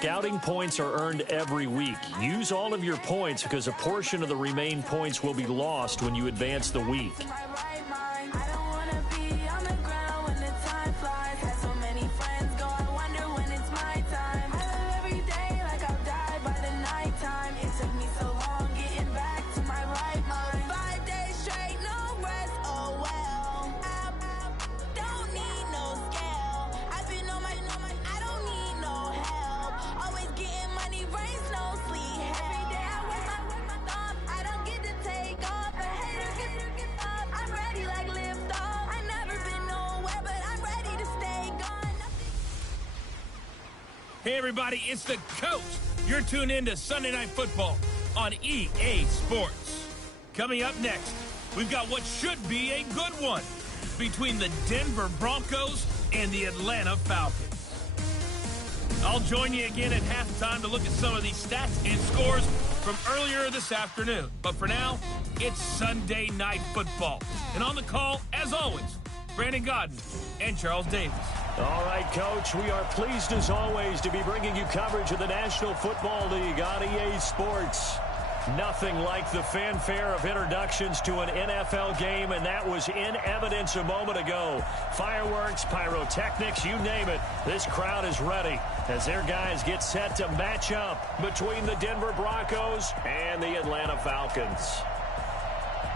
scouting points are earned every week. Use all of your points because a portion of the remaining points will be lost when you advance the week. Hey everybody, it's the coach. You're tuned in to Sunday Night Football on EA Sports. Coming up next, we've got what should be a good one between the Denver Broncos and the Atlanta Falcons. I'll join you again at halftime to look at some of these stats and scores from earlier this afternoon. But for now, it's Sunday Night Football. And on the call, as always, Brandon Godden and Charles Davis. All right, Coach, we are pleased as always to be bringing you coverage of the National Football League on EA Sports. Nothing like the fanfare of introductions to an NFL game, and that was in evidence a moment ago. Fireworks, pyrotechnics, you name it. This crowd is ready as their guys get set to match up between the Denver Broncos and the Atlanta Falcons.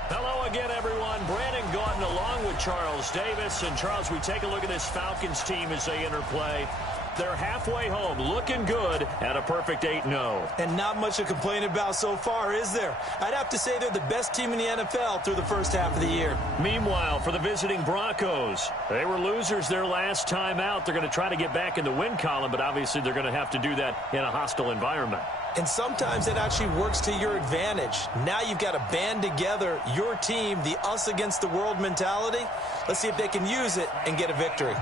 Hello again, everyone. Brandon Gaudin along with Charles Davis. And, Charles, we take a look at this Falcons team as they interplay. They're halfway home, looking good at a perfect 8-0. And not much to complain about so far, is there? I'd have to say they're the best team in the NFL through the first half of the year. Meanwhile, for the visiting Broncos, they were losers their last time out. They're going to try to get back in the win column, but obviously they're going to have to do that in a hostile environment. And sometimes it actually works to your advantage. Now you've got to band together your team, the us against the world mentality. Let's see if they can use it and get a victory.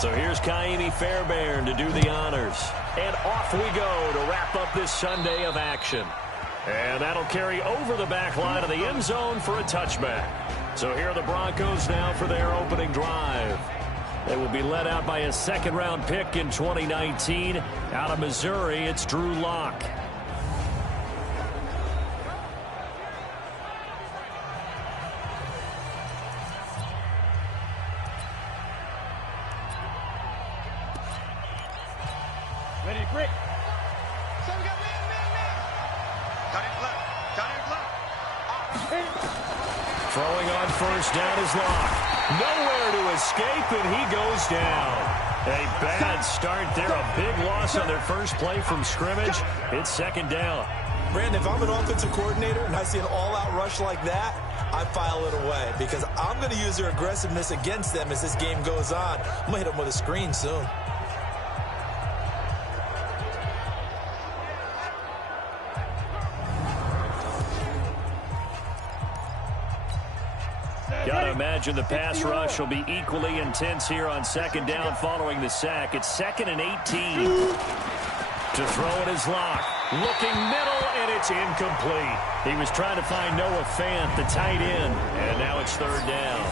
So here's Kaimi Fairbairn to do the honors. And off we go to wrap up this Sunday of action. And that'll carry over the back line of the end zone for a touchback. So here are the Broncos now for their opening drive. They will be led out by a second-round pick in 2019. Out of Missouri, it's Drew Lock. Ready, break. So we got man. Got it left. Throwing on first down is Lock. Nowhere to escape, and he goes down. A bad start there. A big loss on their first play from scrimmage. It's second down. Brandon, if I'm an offensive coordinator and I see an all-out rush like that, I file it away because I'm going to use their aggressiveness against them as this game goes on. I'm going to hit them with a screen soon. Got to imagine the pass rush will be equally intense here on second down following the sack. It's 2nd and 18. To throw it is Lock. Looking middle, and it's incomplete. He was trying to find Noah Fant, the tight end, and now it's third down.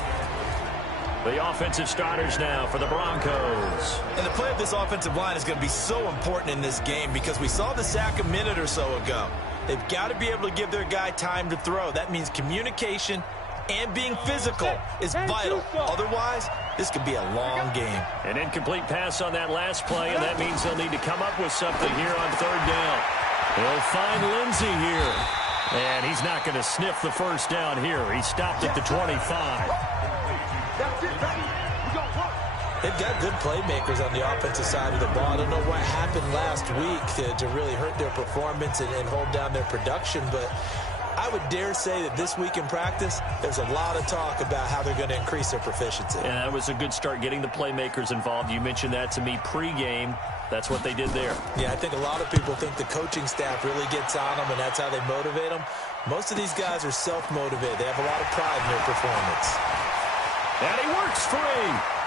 The offensive starters now for the Broncos. And the play of this offensive line is going to be so important in this game because we saw the sack a minute or so ago. They've got to be able to give their guy time to throw. That means communication and being physical is vital. Otherwise, this could be a long game. An incomplete pass on that last play, and that means they'll need to come up with something here on third down. They'll find Lindsey here. And he's not going to sniff the first down here. He stopped at the 25. They've got good playmakers on the offensive side of the ball. I don't know what happened last week to really hurt their performance and hold down their production, but I would dare say that this week in practice, there's a lot of talk about how they're going to increase their proficiency. Yeah, that was a good start getting the playmakers involved. You mentioned that to me pregame. That's what they did there. Yeah, I think a lot of people think the coaching staff really gets on them, and that's how they motivate them. Most of these guys are self-motivated. They have a lot of pride in their performance. And he works free.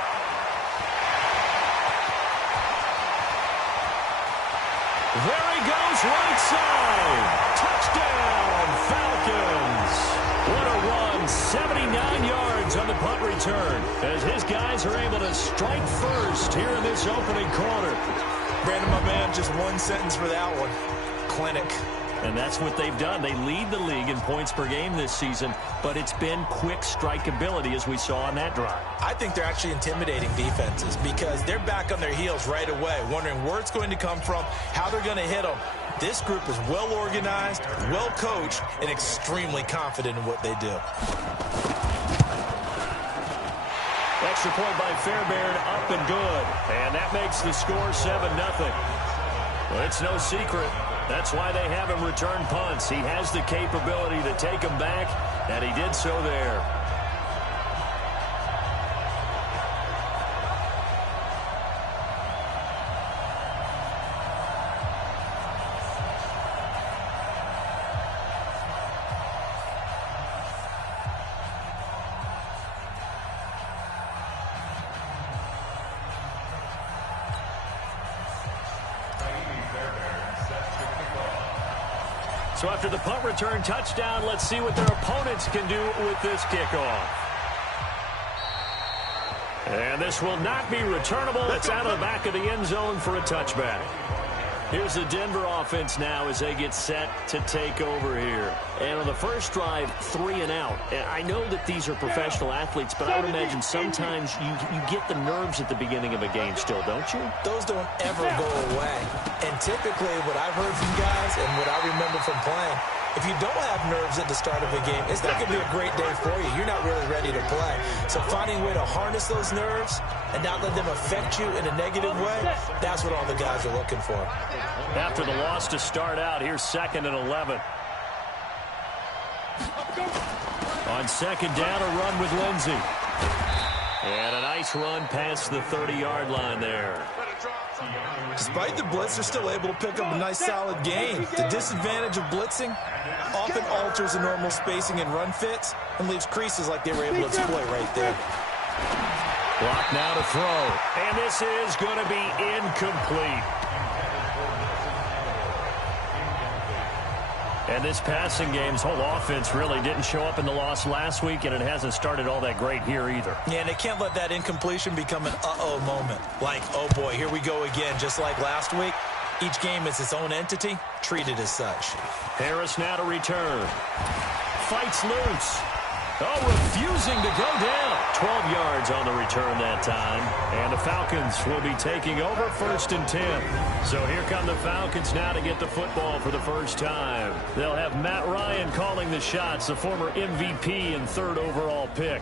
There he goes, right side. Touchdown, Falcons. What a run, 79 yards on the punt return, as his guys are able to strike first here in this opening quarter. Brandon, my man, just one sentence for that one. Clinic. And that's what they've done. They lead the league in points per game this season, but it's been quick strikeability as we saw on that drive. I think they're actually intimidating defenses because they're back on their heels right away, wondering where it's going to come from, how they're going to hit them. This group is well organized, well coached, and extremely confident in what they do. Extra point by Fairbairn, up and good. And that makes the score 7-0. Well, it's no secret. That's why they have him return punts. He has the capability to take them back, and he did so there. So after the punt return touchdown, let's see what their opponents can do with this kickoff. And this will not be returnable. It's out of the back of the end zone for a touchback. Here's the Denver offense now as they get set to take over here. And on the first drive, 3 and out. And I know that these are professional athletes, but I would imagine sometimes you get the nerves at the beginning of a game still, don't you? Those don't ever go away. And typically what I've heard from guys and what I remember from playing, if you don't have nerves at the start of a game, it's not going to be a great day for you. You're not really ready to play. So finding a way to harness those nerves and not let them affect you in a negative way, that's what all the guys are looking for. After the loss to start out, here's 2nd and 11. On 2nd down, a run with Lindsey. And a nice run past the 30-yard line there. Despite the blitz, they're still able to pick up a nice solid gain. The disadvantage of blitzing often alters the normal spacing and run fits and leaves creases like they were able to exploit right there. Block now to throw. And this is going to be incomplete. And this passing game's whole offense really didn't show up in the loss last week, and it hasn't started all that great here either. Yeah, and they can't let that incompletion become an uh-oh moment. Like, oh boy, here we go again, just like last week. Each game is its own entity, treated as such. Harris now to return. Fights loose. Oh, refusing to go down. 12 yards on the return that time. And the Falcons will be taking over 1st and 10. So here come the Falcons now to get the football for the first time. They'll have Matt Ryan calling the shots, the former MVP and 3rd overall pick.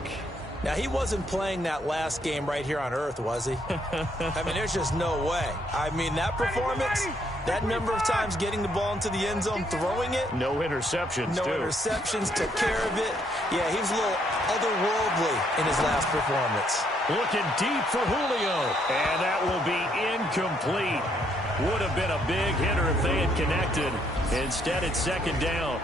Now, he wasn't playing that last game right here on Earth, was he? I mean, there's just no way. I mean, that performance, that number of times getting the ball into the end zone, throwing it. No interceptions, No interceptions, took care of it. Yeah, he was a little otherworldly in his last performance. Looking deep for Julio. And that will be incomplete. Would have been a big hitter if they had connected. Instead, it's 2nd down.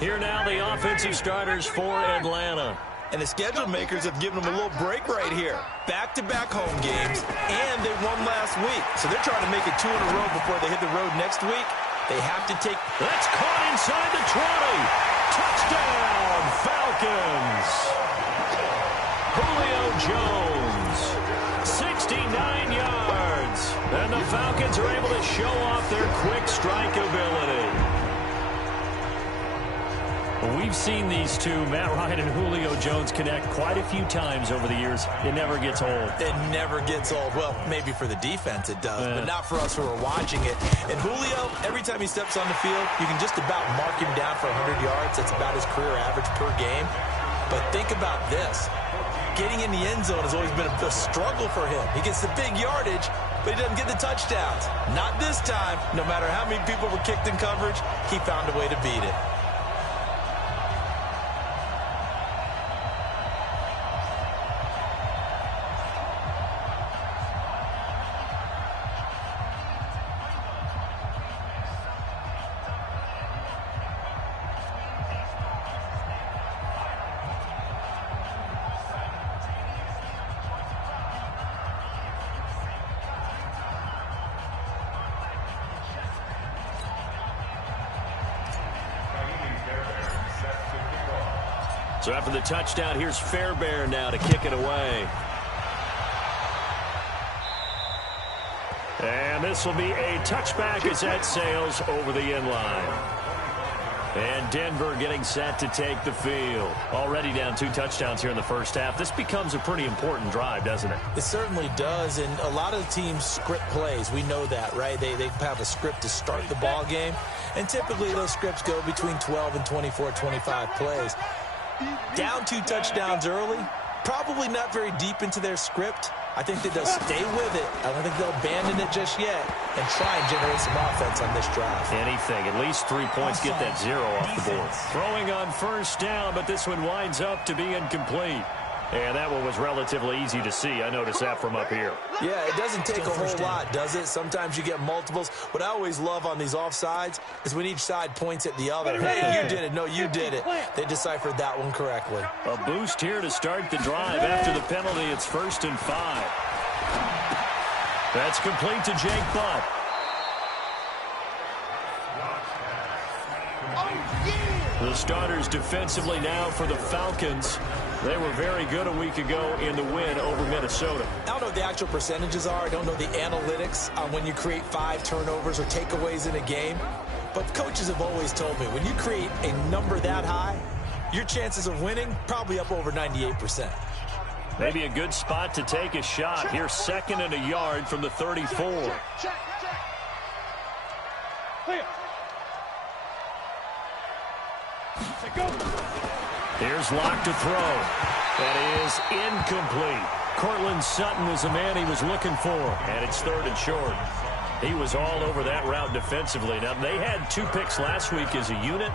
Here now the offensive starters for Atlanta. And the schedule makers have given them a little break right here. Back-to-back home games, and they won last week. So they're trying to make it 2 in a row before they hit the road next week. They have to take... That's caught inside the 20. Touchdown, Falcons. Julio Jones, 69 yards. And the Falcons are able to show off their quick strike ability. We've seen these two, Matt Ryan and Julio Jones, connect quite a few times over the years. It never gets old. It never gets old. Well, maybe for the defense it does, but not for us who are watching it. And Julio, every time he steps on the field, you can just about mark him down for 100 yards. That's about his career average per game. But think about this. Getting in the end zone has always been a struggle for him. He gets the big yardage, but he doesn't get the touchdowns. Not this time. No matter how many people were kicked in coverage, he found a way to beat it. So after the touchdown, here's Fairbairn now to kick it away. And this will be a touchback as that sails over the end line. And Denver getting set to take the field. Already down 2 touchdowns here in the first half. This becomes a pretty important drive, doesn't it? It certainly does, and a lot of teams script plays. We know that, right? They have a script to start the ball game, and typically those scripts go between 12 and 24, 25 plays. Down 2 touchdowns early, probably not very deep into their script. I think that they'll stay with it. I don't think they'll abandon it just yet and try and generate some offense on this drive. Anything. At least 3 points. Get that 0 off the board. Throwing on first down, but this one winds up to be incomplete. And that one was relatively easy to see. I noticed that from up here. Yeah, it doesn't take a whole lot, does it? Sometimes you get multiples. What I always love on these offsides is when each side points at the other. Hey, you did it. No, you did it. They deciphered that one correctly. A boost here to start the drive. After the penalty, it's 1st and 5. That's complete to Jake Butt. The starters defensively now for the Falcons. They were very good a week ago in the win over Minnesota. I don't know what the actual percentages are. I don't know the analytics on when you create 5 turnovers or takeaways in a game. But coaches have always told me, when you create a number that high, your chances of winning probably up over 98%. Maybe a good spot to take a shot. Here's 2nd and a yard from the 34. Here's Locke to throw. That is incomplete. Cortland Sutton was the man he was looking for. And it's 3rd and short. He was all over that route defensively. Now, they had 2 picks last week as a unit.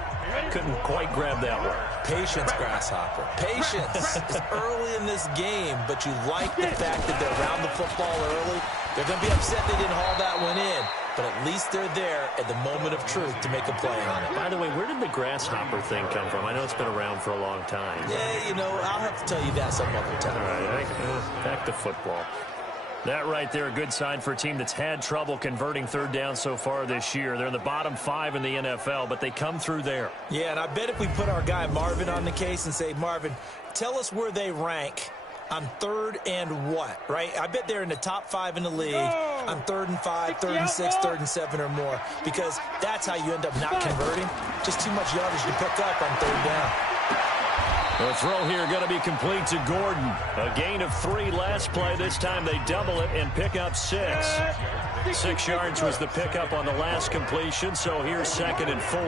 Couldn't quite grab that one. Patience, Grasshopper. Patience. It's early in this game, but you like the fact that they're around the football early. They're going to be upset they didn't haul that one in. But at least they're there at the moment of truth to make a play on it. By the way, where did the grasshopper thing come from? I know it's been around for a long time. Yeah, you know, I'll have to tell you that some other time. All right, back to football. That right there, a good sign for a team that's had trouble converting 3rd down so far this year. They're in the bottom 5 in the NFL, but they come through there. Yeah, and I bet if we put our guy Marvin on the case and say, Marvin, tell us where they rank on 3rd and what, right? I bet they're in the top 5 in the league on 3rd and 5, 3rd and 6, 3rd and 7 or more, because that's how you end up not converting. Just too much yardage to pick up on 3rd down. The throw here going to be complete to Gordon. A gain of 3 last play. This time they double it and pick up 6. 6 yards was the pickup on the last completion, so here's 2nd and 4.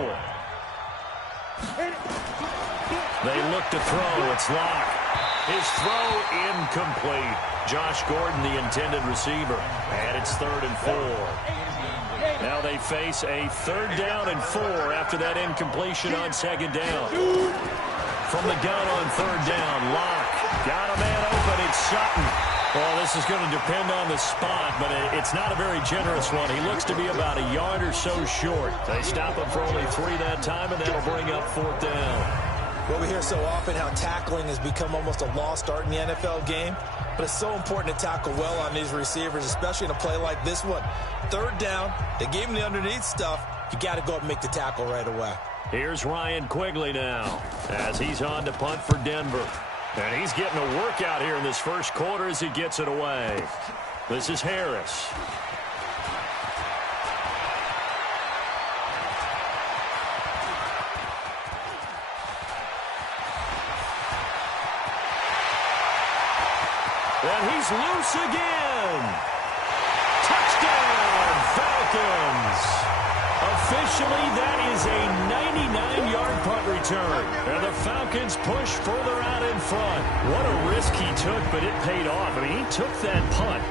They look to throw. It's Locke. His throw incomplete. Josh Gordon, the intended receiver. And it's 3rd and 4. Now they face a 3rd down and 4 after that incompletion on 2nd down. From the gun on 3rd down, Locke got a man open. It's Sutton. Well, this is going to depend on the spot, but it's not a very generous one. He looks to be about a yard or so short. They stop him for only 3 that time, and that'll bring up 4th down. Well, we hear so often how tackling has become almost a lost art in the NFL game, but it's so important to tackle well on these receivers, especially in a play like this one. 3rd down, they gave him the underneath stuff. You got to go up and make the tackle right away. Here's Ryan Quigley now as he's on to punt for Denver. And he's getting a workout here in this first quarter as he gets it away. This is Harris. And he's loose again. Touchdown, Falcons. Officially, that is a 99-yard punt return. And the Falcons push further out in front. What a risk he took, but it paid off. I mean, he took that punt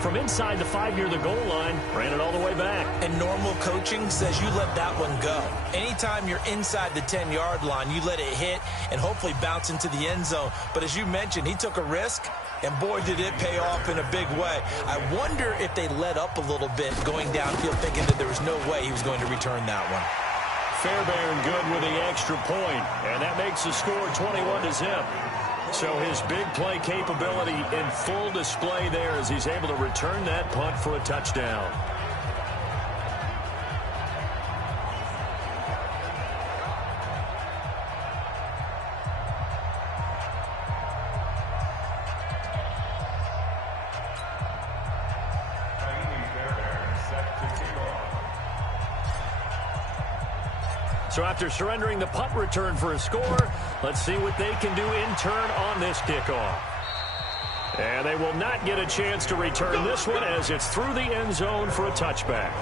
from inside the 5 near the goal line, ran it all the way back. And normal coaching says you let that one go. Anytime you're inside the 10-yard line, you let it hit and hopefully bounce into the end zone. But as you mentioned, he took a risk, and boy, did it pay off in a big way. I wonder if they let up a little bit going downfield, thinking that there was no way he was going to return that one. Fairbairn good with the extra point, and that makes the score 21-0. So his big play capability in full display there as he's able to return that punt for a touchdown. So after surrendering the punt return for a score, let's see what they can do in turn on this kickoff. And they will not get a chance to return this one as it's through the end zone for a touchback.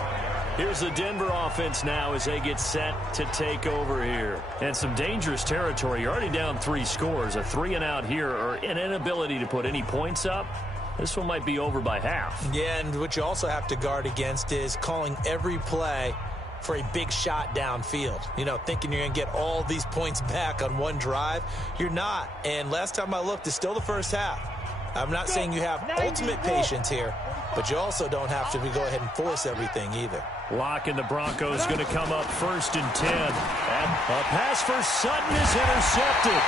Here's the Denver offense now as they get set to take over here. And some dangerous territory. You're already down 3 scores. A 3-and-out here or an inability to put any points up. This one might be over by half. Yeah, and what you also have to guard against is calling every play for a big shot downfield. You know, thinking you're going to get all these points back on one drive. You're not. And last time I looked, it's still the first half. I'm not saying you have ultimate patience here, but you also don't have to go ahead and force everything either. Lock in the Broncos going to come up 1st and 10. And a pass for Sutton is intercepted.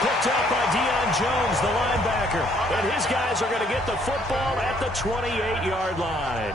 Picked up by Deion Jones, the linebacker. And his guys are going to get the football at the 28-yard line.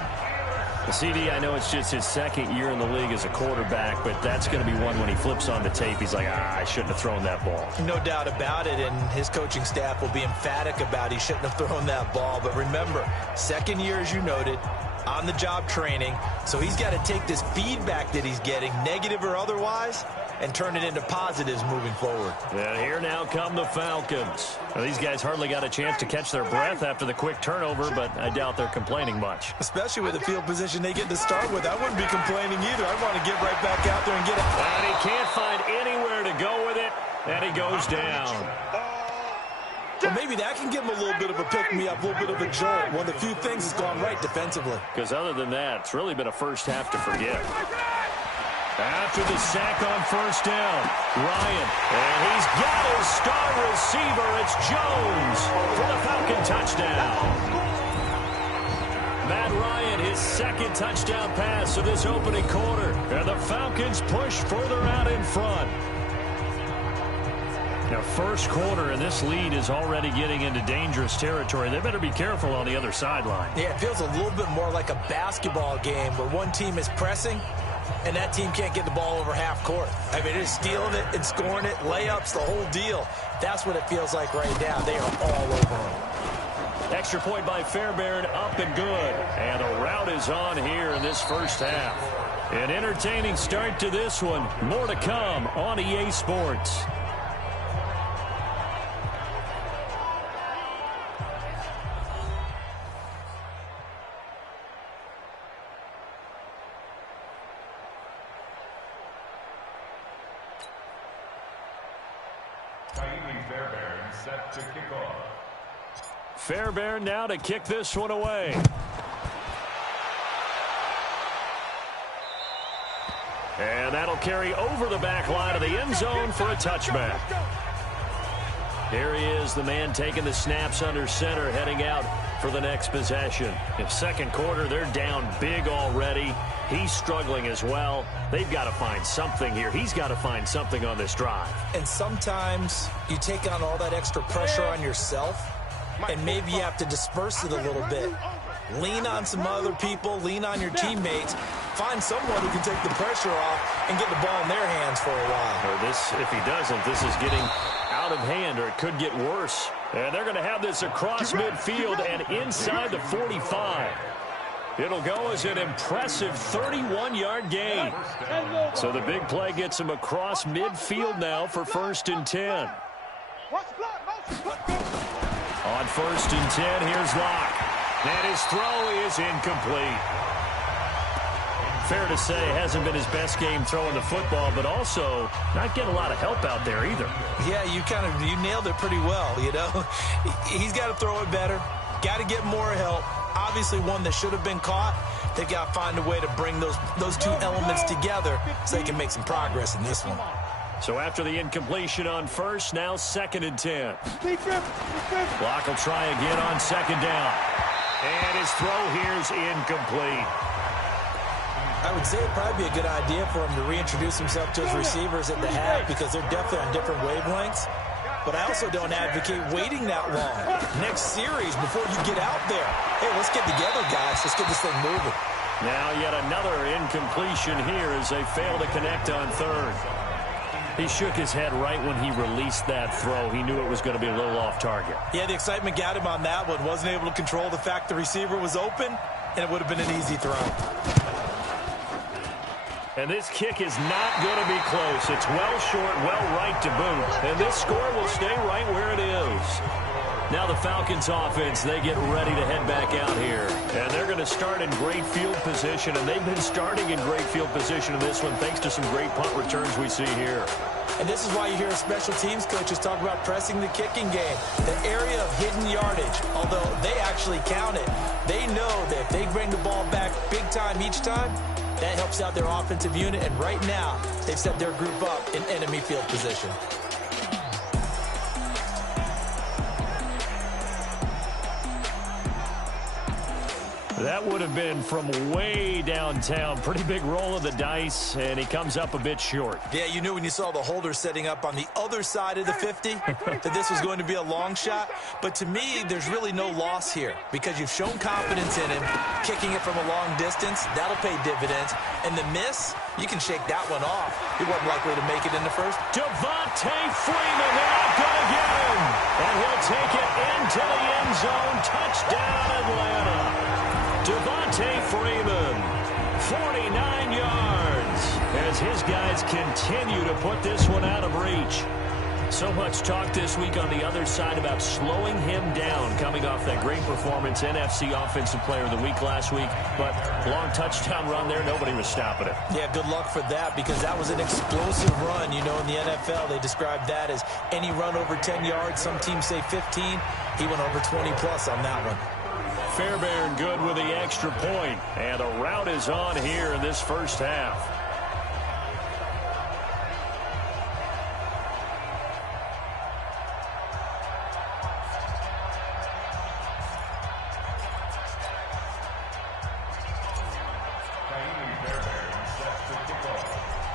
The CD, I know it's just his 2nd year in the league as a quarterback, but that's going to be one when he flips on the tape. He's like, I shouldn't have thrown that ball. No doubt about it, and his coaching staff will be emphatic about he shouldn't have thrown that ball. But remember, 2nd year, as you noted, on-the-job training, so he's got to take this feedback that he's getting, negative or otherwise, and turn it into positives moving forward. And here now come the Falcons. Well, these guys hardly got a chance to catch their breath after the quick turnover, but I doubt they're complaining much. Especially with the field position they get to start with. I wouldn't be complaining either. I want to get right back out there and get it. And he can't find anywhere to go with it, and he goes down. Well, maybe that can give him a little bit of a pick-me-up, a little bit of a jolt. One of the few things has gone right defensively. Because other than that, it's really been a first half to forget. After the sack on 1st down, Ryan, and he's got his star receiver. It's Jones for the Falcon touchdown. Matt Ryan, his 2nd touchdown pass of this opening quarter. And the Falcons push further out in front. Now, 1st quarter, and this lead is already getting into dangerous territory. They better be careful on the other sideline. Yeah, it feels a little bit more like a basketball game where one team is pressing and that team can't get the ball over half court. I mean, they're stealing it and scoring it, layups, the whole deal. That's what it feels like right now. They are all over them. Extra point by Fairbairn, up and good. And a rout is on here in this first half. An entertaining start to this one. More to come on EA Sports. Set to kick off. Fairbairn now to kick this one away. And that'll carry over the back line of the end zone for a touchback. Here he is, the man taking the snaps under center, heading out for the next possession. In 2nd quarter, they're down big already. He's struggling as well. They've got to find something here. He's got to find something on this drive. And sometimes you take on all that extra pressure on yourself, and maybe you have to disperse it a little bit. Lean on some other people, lean on your teammates, find someone who can take the pressure off and get the ball in their hands for a while. Or this, if he doesn't, this is getting out of hand, or it could get worse. And they're going to have this across midfield and inside the 45. It'll go as an impressive 31-yard gain. So the big play gets him across midfield now for 1st and 10. On 1st and 10, here's Locke. And his throw is incomplete. Fair to say, hasn't been his best game throwing the football, but also not getting a lot of help out there either. Yeah, you nailed it pretty well, you know. He's got to throw it better, got to get more help. Obviously one that should have been caught. They've got to find a way to bring those two elements together so they can make some progress in this one. So after the incompletion on 1st, now 2nd and 10. Block will try again on 2nd down. And his throw here is incomplete. I would say it'd probably be a good idea for him to reintroduce himself to his receivers at the half because they're definitely on different wavelengths. But I also don't advocate waiting that long. Next series, before you get out there, hey, let's get together, guys. Let's get this thing moving. Now yet another incompletion here as they fail to connect on 3rd. He shook his head right when he released that throw. He knew it was going to be a little off target. Yeah, the excitement got him on that one. Wasn't able to control the fact the receiver was open, and it would have been an easy throw. And this kick is not going to be close. It's well short, well right to boot. And this score will stay right where it is. Now the Falcons offense, they get ready to head back out here. And they're going to start in great field position. And they've been starting in great field position in this one thanks to some great punt returns we see here. And this is why you hear special teams coaches talk about pressing the kicking game. The area of hidden yardage, although they actually count it, they know that if they bring the ball back big time each time, that helps out their offensive unit. And right now, they've set their group up in enemy field position. That would have been from way downtown. Pretty big roll of the dice, and he comes up a bit short. Yeah, you knew when you saw the holder setting up on the other side of the 50 that this was going to be a long shot. But to me, there's really no loss here because you've shown confidence in him. Kicking it from a long distance, that'll pay dividends. And the miss, you can shake that one off. He wasn't likely to make it in the first. Devontae Freeman, they're not going to get him. And he'll take it into the end zone. Touchdown, Atlanta. Devontae Freeman, 49 yards, as his guys continue to put this one out of reach. So much talk this week on the other side about slowing him down, coming off that great performance, NFC Offensive Player of the Week last week. But long touchdown run there, nobody was stopping it. Yeah, good luck for that because that was an explosive run. You know, in the NFL, they describe that as any run over 10 yards. Some teams say 15. He went over 20-plus on that one. Fairbairn good with the extra point, and the route is on here in this first half.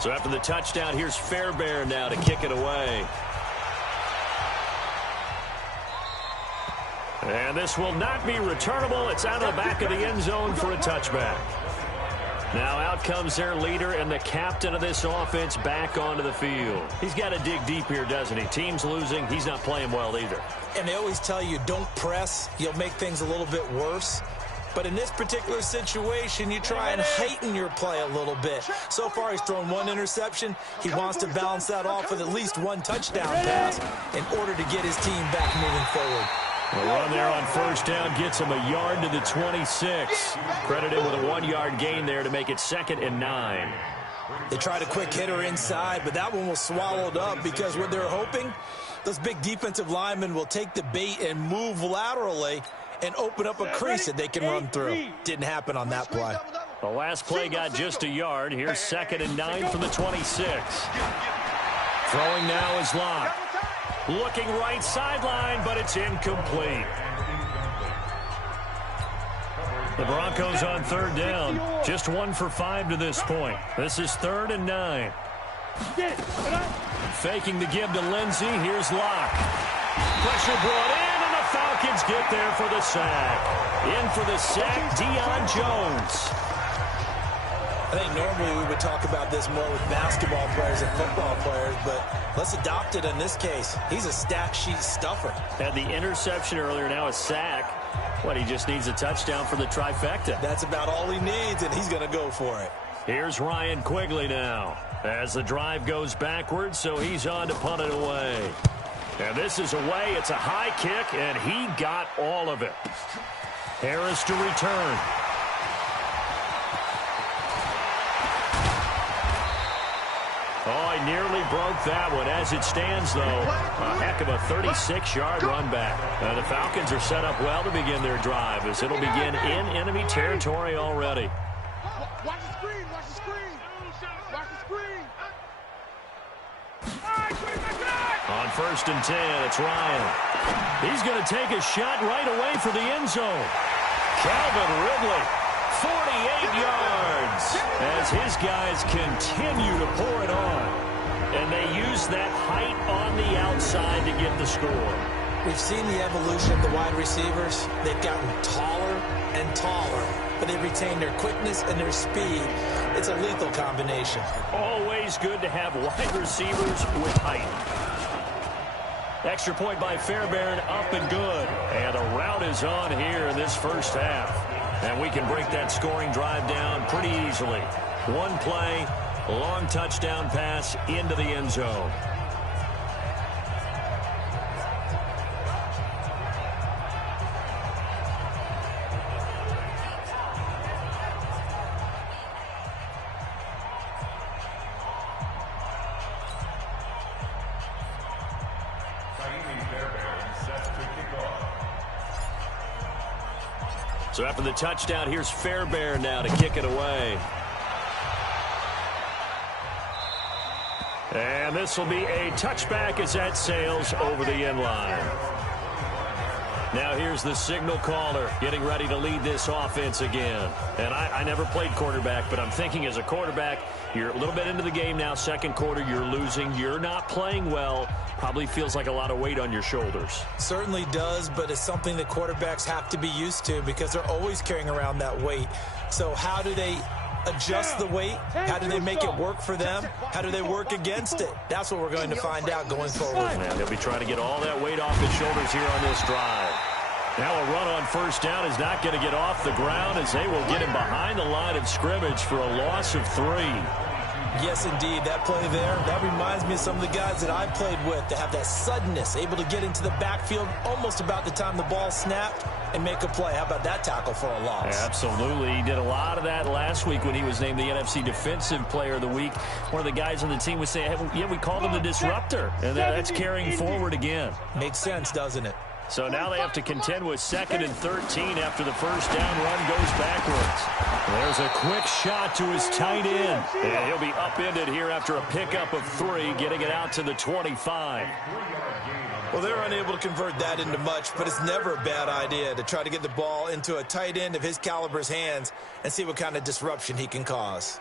So after the touchdown, here's Fairbairn now to kick it away. And this will not be returnable. It's out of the back of the end zone for a touchback. Now out comes their leader and the captain of this offense back onto the field. He's got to dig deep here, doesn't he? Team's losing. He's not playing well either. And they always tell you, don't press. You'll make things a little bit worse. But in this particular situation, you try and heighten your play a little bit. So far, he's thrown one interception. He wants to balance that off with at least one touchdown pass in order to get his team back moving forward. The run there on first down gets him a yard to the 26. Credited with a 1-yard gain there to make it 2nd and 9. They tried a quick hitter inside, but that one was swallowed up because what they're hoping, those big defensive linemen will take the bait and move laterally and open up a crease that they can run through. Didn't happen on that play. The last play got just a yard. Here's 2nd and 9 from the 26. Throwing now is Locke. Looking right sideline, but it's incomplete. The Broncos on 3rd down. Just 1 for 5 to this point. This is 3rd and 9. Faking the give to Lindsey. Here's Locke. Pressure brought in, and the Falcons get there for the sack. In for the sack, Deion Jones. I think normally we would talk about this more with basketball players and football players, but let's adopt it in this case. He's a stat sheet stuffer. Had the interception earlier, now a sack. What, he just needs a touchdown for the trifecta. That's about all he needs, and he's going to go for it. Here's Ryan Quigley now as the drive goes backwards, so he's on to punt it away. And this is away. It's a high kick, and he got all of it. Harris to return. Oh, he nearly broke that one. As it stands, though, a heck of a 36-yard run back. The Falcons are set up well to begin their drive as it'll begin in enemy territory already. Watch the screen, watch the screen. Watch the screen. On 1st and 10, it's Ryan. He's going to take a shot right away for the end zone. Calvin Ridley, 48 yards, as his guys continue to pour it on. And they use that height on the outside to get the score. We've seen the evolution of the wide receivers. They've gotten taller and taller, but they retain their quickness and their speed. It's a lethal combination. Always good to have wide receivers with height. Extra point by Fairbairn, up and good. And a route is on here in this first half. And we can break that scoring drive down pretty easily. One play, Long touchdown pass into the end zone. So after the touchdown, here's Fairbairn now to kick it away. And this will be a touchback as that sails over the end line. Now here's the signal caller getting ready to lead this offense again. And I never played quarterback, but I'm thinking as a quarterback, you're a little bit into the game now. Second quarter, you're losing. You're not playing well. Probably feels like a lot of weight on your shoulders. Certainly does, but it's something that quarterbacks have to be used to because they're always carrying around that weight. So how do they adjust the weight? How do they make it work for them? How do they work against it? That's what we're going to find out going forward. Yeah, they'll be trying to get all that weight off his shoulders here on this drive. Now a run on first down is not going to get off the ground as they will get him behind the line of scrimmage for a loss of 3. Yes, indeed. That play there, that reminds me of some of the guys that I've played with that have that suddenness, able to get into the backfield almost about the time the ball snapped and make a play. How about that tackle for a loss? Absolutely. He did a lot of that last week when he was named the NFC Defensive Player of the Week. One of the guys on the team was saying, hey, yeah, we called him the disruptor, and that's carrying forward again. Makes sense, doesn't it? So now they have to contend with 2nd and 13 after the first down run goes backwards. There's a quick shot to his tight end. And he'll be upended here after a pickup of 3, getting it out to the 25. Well, they're unable to convert that into much, but it's never a bad idea to try to get the ball into a tight end of his caliber's hands and see what kind of disruption he can cause.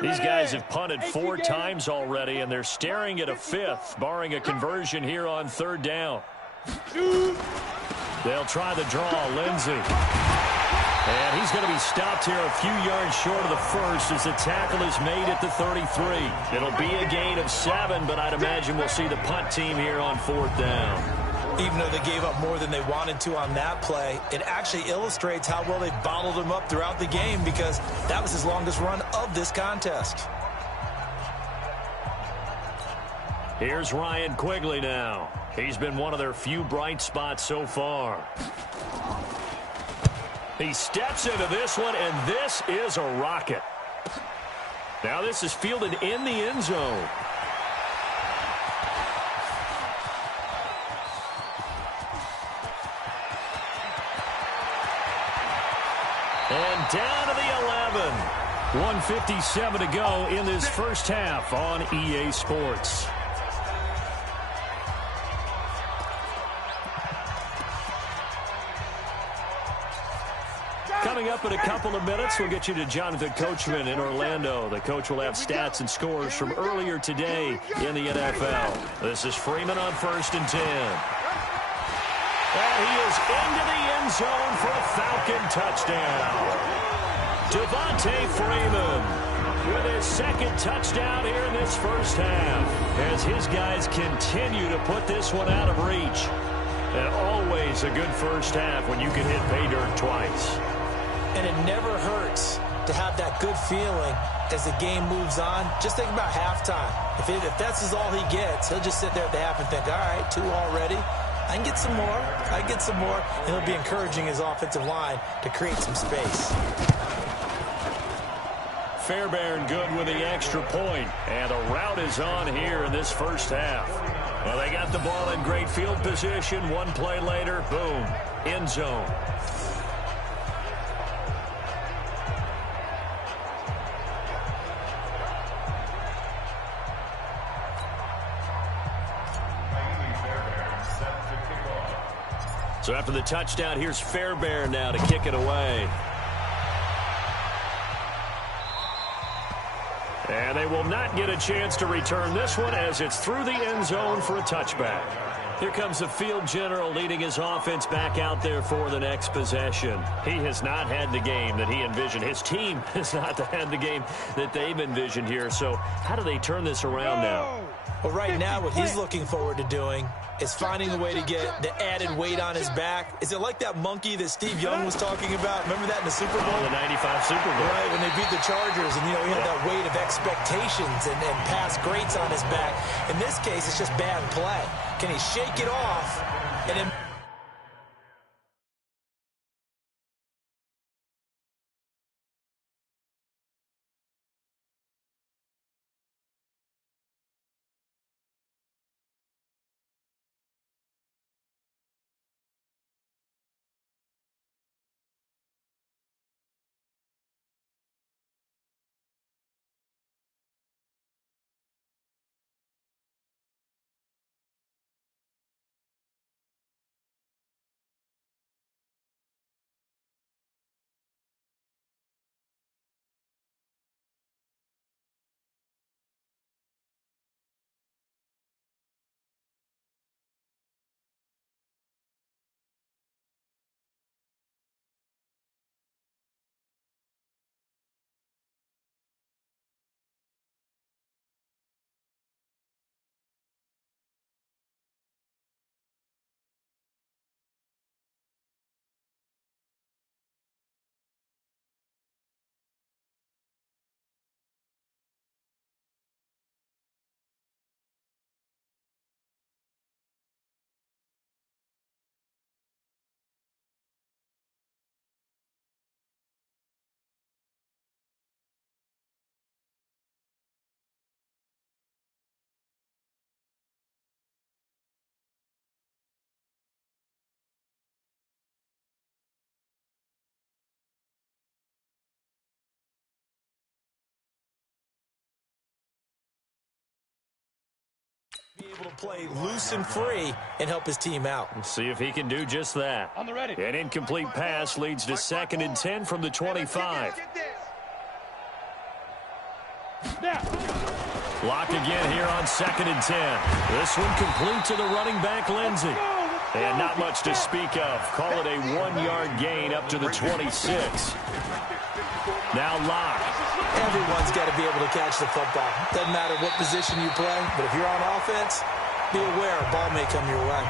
These guys have punted 4 times already, and they're staring at a 5th, barring a conversion here on 3rd down. They'll try the draw, Lindsey. And he's going to be stopped here a few yards short of the first as the tackle is made at the 33. It'll be a gain of 7, but I'd imagine we'll see the punt team here on 4th down. Even though they gave up more than they wanted to on that play, it actually illustrates how well they bottled him up throughout the game because that was his longest run of this contest. Here's Ryan Quigley now. He's been one of their few bright spots so far. He steps into this one, and this is a rocket. Now this is fielded in the end zone. And down to the 11. 1:57 to go in this first half on EA Sports. Coming up in a couple of minutes, we'll get you to Jonathan Coachman in Orlando. The coach will have stats and scores from earlier today in the NFL. This is Freeman on 1st and 10. And he is into the end zone for a Falcon touchdown. Devontae Freeman with his 2nd touchdown here in this first half as his guys continue to put this one out of reach. And always a good first half when you can hit pay dirt twice. And it never hurts to have that good feeling as the game moves on. Just think about halftime. If that's all he gets, he'll just sit there at the half and think, all right, 2 already. I can get some more. I can get some more. And he'll be encouraging his offensive line to create some space. Fairbairn good with the extra point. And the route is on here in this first half. Well, they got the ball in great field position. 1 play later, boom, end zone. So after the touchdown, here's Fairbairn now to kick it away. And they will not get a chance to return this one as it's through the end zone for a touchback. Here comes the field general leading his offense back out there for the next possession. He has not had the game that he envisioned. His team has not had the game that they've envisioned here. So how do they turn this around now? Well, right now what he's looking forward to doing is finding a way to get the added weight on his back. Is it like that monkey that Steve Young was talking about? Remember that in the Super Bowl? The 95 Super Bowl. Right, when they beat the Chargers, and, he had that weight of expectations and past greats on his back. In this case, it's just bad play. Can he shake it off and then... be able to play loose and free and help his team out. Let's see if he can do just that. On the ready. An incomplete pass leads to 2nd and 10 from the 25. Lock again here on 2nd and 10. This one complete to the running back, Lindsey. And not much to speak of. Call it a 1-yard gain up to the 26. Now Lock. Everyone's got to be able to catch the football. Doesn't matter what position you play, but if you're on offense, be aware a ball may come your way.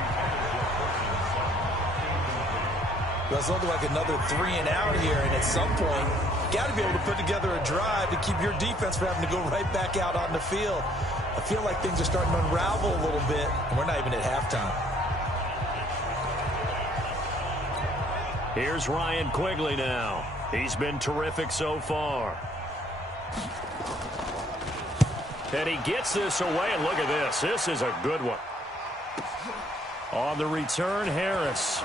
It's looking like another 3 and out here, and at some point, got to be able to put together a drive to keep your defense from having to go right back out on the field. I feel like things are starting to unravel a little bit, and we're not even at halftime. Here's Ryan Quigley now. He's been terrific so far. And he gets this away, and look at this. This is a good one. On the return, Harris.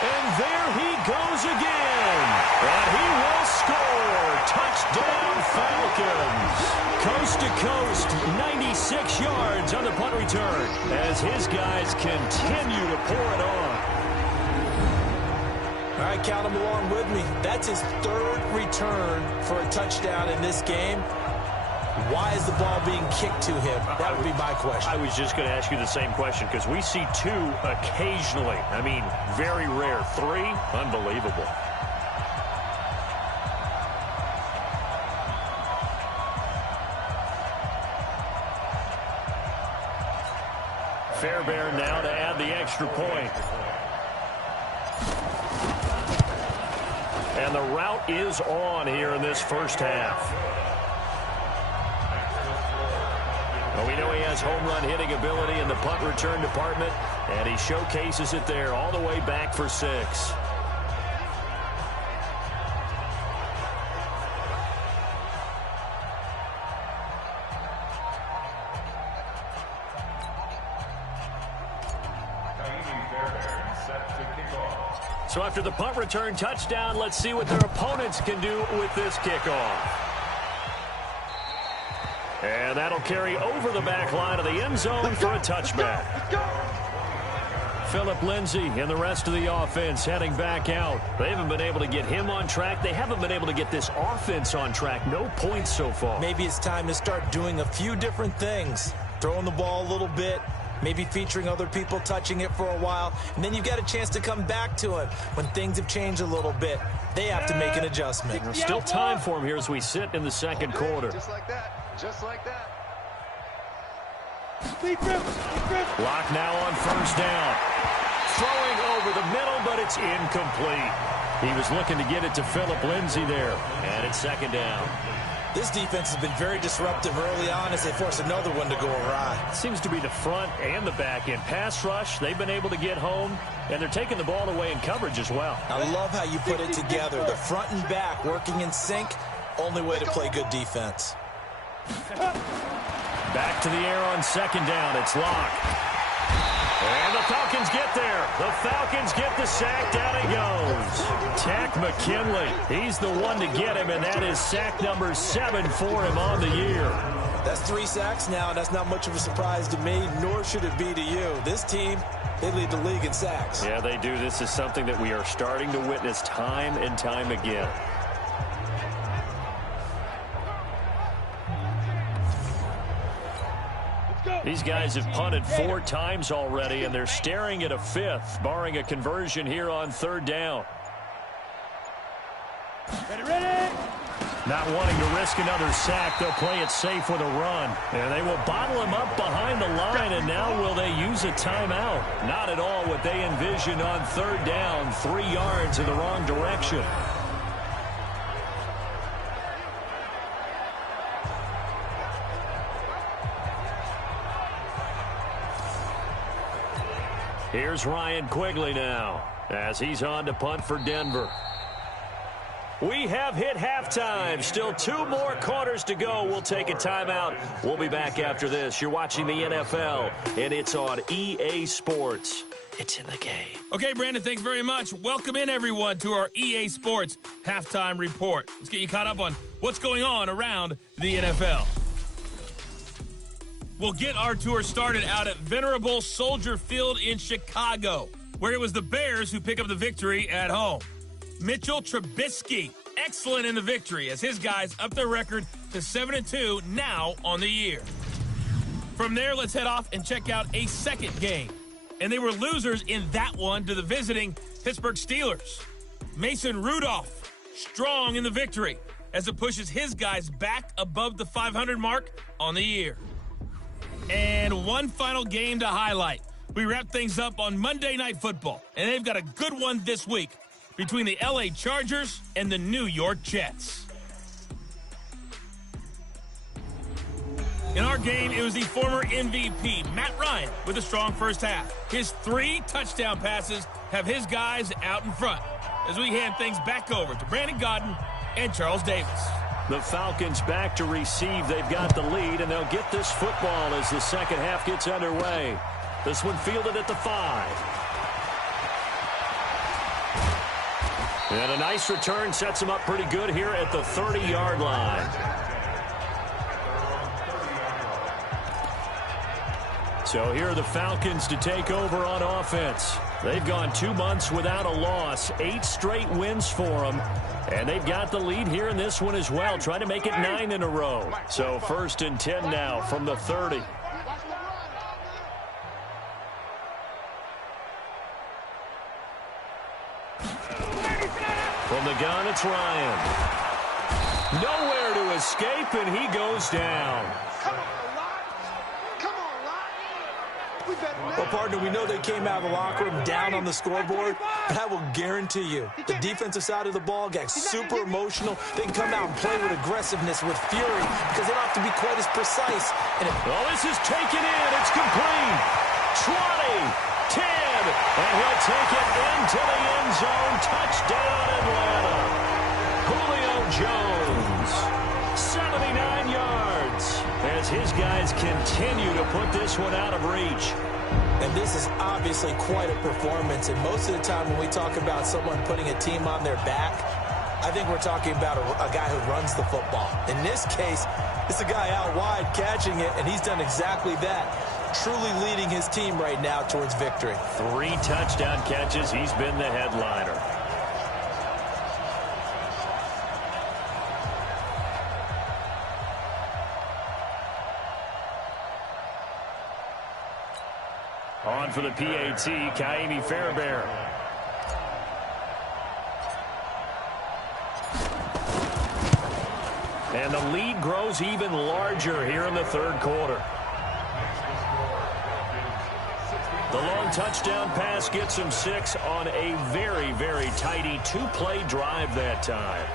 And there he goes again. And he will score. Touchdown, Falcons. Coast to coast, 96 yards on the punt return as his guys continue to pour it on. All right, count him along with me. That's his 3rd return for a touchdown in this game. Why is the ball being kicked to him? That would be my question. I was just going to ask you the same question because we see 2 occasionally. I mean, very rare. 3, unbelievable. Fairbairn now to add the extra point. And the route is on here in this first half. Well, we know he has home run hitting ability in the punt return department, and he showcases it there all the way back for 6. So after the punt return touchdown, let's see what their opponents can do with this kickoff. And that'll carry over the back line of the end zone for a touchback. Phillip Lindsay and the rest of the offense heading back out. They haven't been able to get him on track. They haven't been able to get this offense on track. No points so far. Maybe it's time to start doing a few different things. Throwing the ball a little bit, maybe featuring other people touching it for a while, and then you've got a chance to come back to him when things have changed a little bit. They have to make an adjustment. There's still time for him here as we sit in the second quarter. Just like that. Just like that. Lock now on first down. Throwing over the middle, but it's incomplete. He was looking to get it to Phillip Lindsay there, and it's second down. This defense has been very disruptive early on as they force another one to go awry. Seems to be the front and the back end. Pass rush, they've been able to get home, and they're taking the ball away in coverage as well. I love how you put it together. The front and back working in sync, only way to play good defense. Back to the air on second down. It's Locke. And the Falcons get there. The Falcons get the sack. Down he goes. Tack McKinley. He's the one to get him, and that is sack number 7 for him on the year. That's 3 sacks now, and that's not much of a surprise to me, nor should it be to you. This team, they lead the league in sacks. Yeah, they do. This is something that we are starting to witness time and time again. These guys have punted 4 times already, and they're staring at a 5th, barring a conversion here on third down. Ready. Not wanting to risk another sack, they'll play it safe with a run. And they will bottle him up behind the line, and now will they use a timeout? Not at all what they envisioned on third down, 3 yards in the wrong direction. Here's Ryan Quigley now as he's on to punt for Denver. We have hit halftime. Still 2 more quarters to go. We'll take a timeout. We'll be back after this. You're watching the NFL, and it's on EA Sports. It's in the game. Okay, Brandon, thanks very much. Welcome in, everyone, to our EA Sports Halftime Report. Let's get you caught up on what's going on around the NFL. We'll get our tour started out at Venerable Soldier Field in Chicago, where it was the Bears who pick up the victory at home. Mitchell Trubisky, excellent in the victory as his guys up their record to 7-2 now on the year. From there, let's head off and check out a second game. And they were losers in that one to the visiting Pittsburgh Steelers. Mason Rudolph, strong in the victory as it pushes his guys back above the 500 mark on the year. And one final game to highlight. We wrap things up on Monday Night Football, and they've got a good one this week between the LA Chargers and the New York Jets. In our game, it was the former MVP, Matt Ryan, with a strong first half. His 3 touchdown passes have his guys out in front as we hand things back over to Brandon Godden and Charles Davis. The Falcons back to receive. They've got the lead, and they'll get this football as the second half gets underway. This one fielded at the 5. And a nice return sets them up pretty good here at the 30-yard line. So here are the Falcons to take over on offense. They've gone 2 months without a loss, 8 straight wins for them. And they've got the lead here in this one as well, trying to make it 9 in a row. So 1st and 10 now from the 30. From the gun, it's Ryan. Nowhere to escape, and he goes down. Well, partner, we know they came out of the locker room down on the scoreboard, but I will guarantee you the defensive side of the ball got super emotional. They can come out and play with aggressiveness, with fury, because they don't have to be quite as precise. And well, this is taken in. It's complete. 20, 10, and he'll take it into the end zone. Touchdown, Atlanta. Julio Jones, 79 yards, as his guys continue to put this one out of reach. And this is obviously quite a performance. And most of the time when we talk about someone putting a team on their back, I think we're talking about a guy who runs the football. In this case, it's a guy out wide catching it, and he's done exactly that. Truly leading his team right now towards victory. 3 touchdown catches. He's been the headliner. On for the PAT, Kaimi Fairbairn. And the lead grows even larger here in the third quarter. The long touchdown pass gets him 6 on a very, very tidy 2-play drive that time.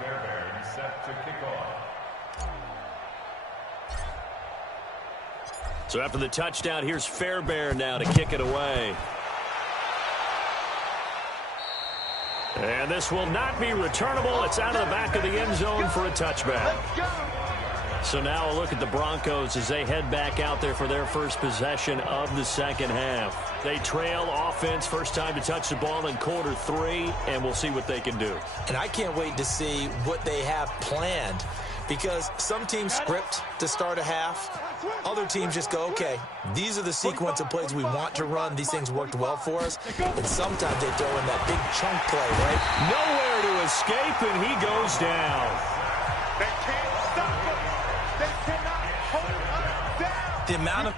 Fairbairn set to kick off. So after the touchdown, here's Fairbairn now to kick it away. And this will not be returnable. It's out of the back of the end zone for a touchback. So now a look at the Broncos as they head back out there for their first possession of the second half. They trail offense, first time to touch the ball in quarter 3, and we'll see what they can do. And I can't wait to see what they have planned, because some teams script to start a half. Other teams just go, okay, these are the sequence of plays we want to run. These things worked well for us. And sometimes they throw in that big chunk play, right? Nowhere to escape, and he goes down. They can't stop him. They cannot hold us down. The amount of...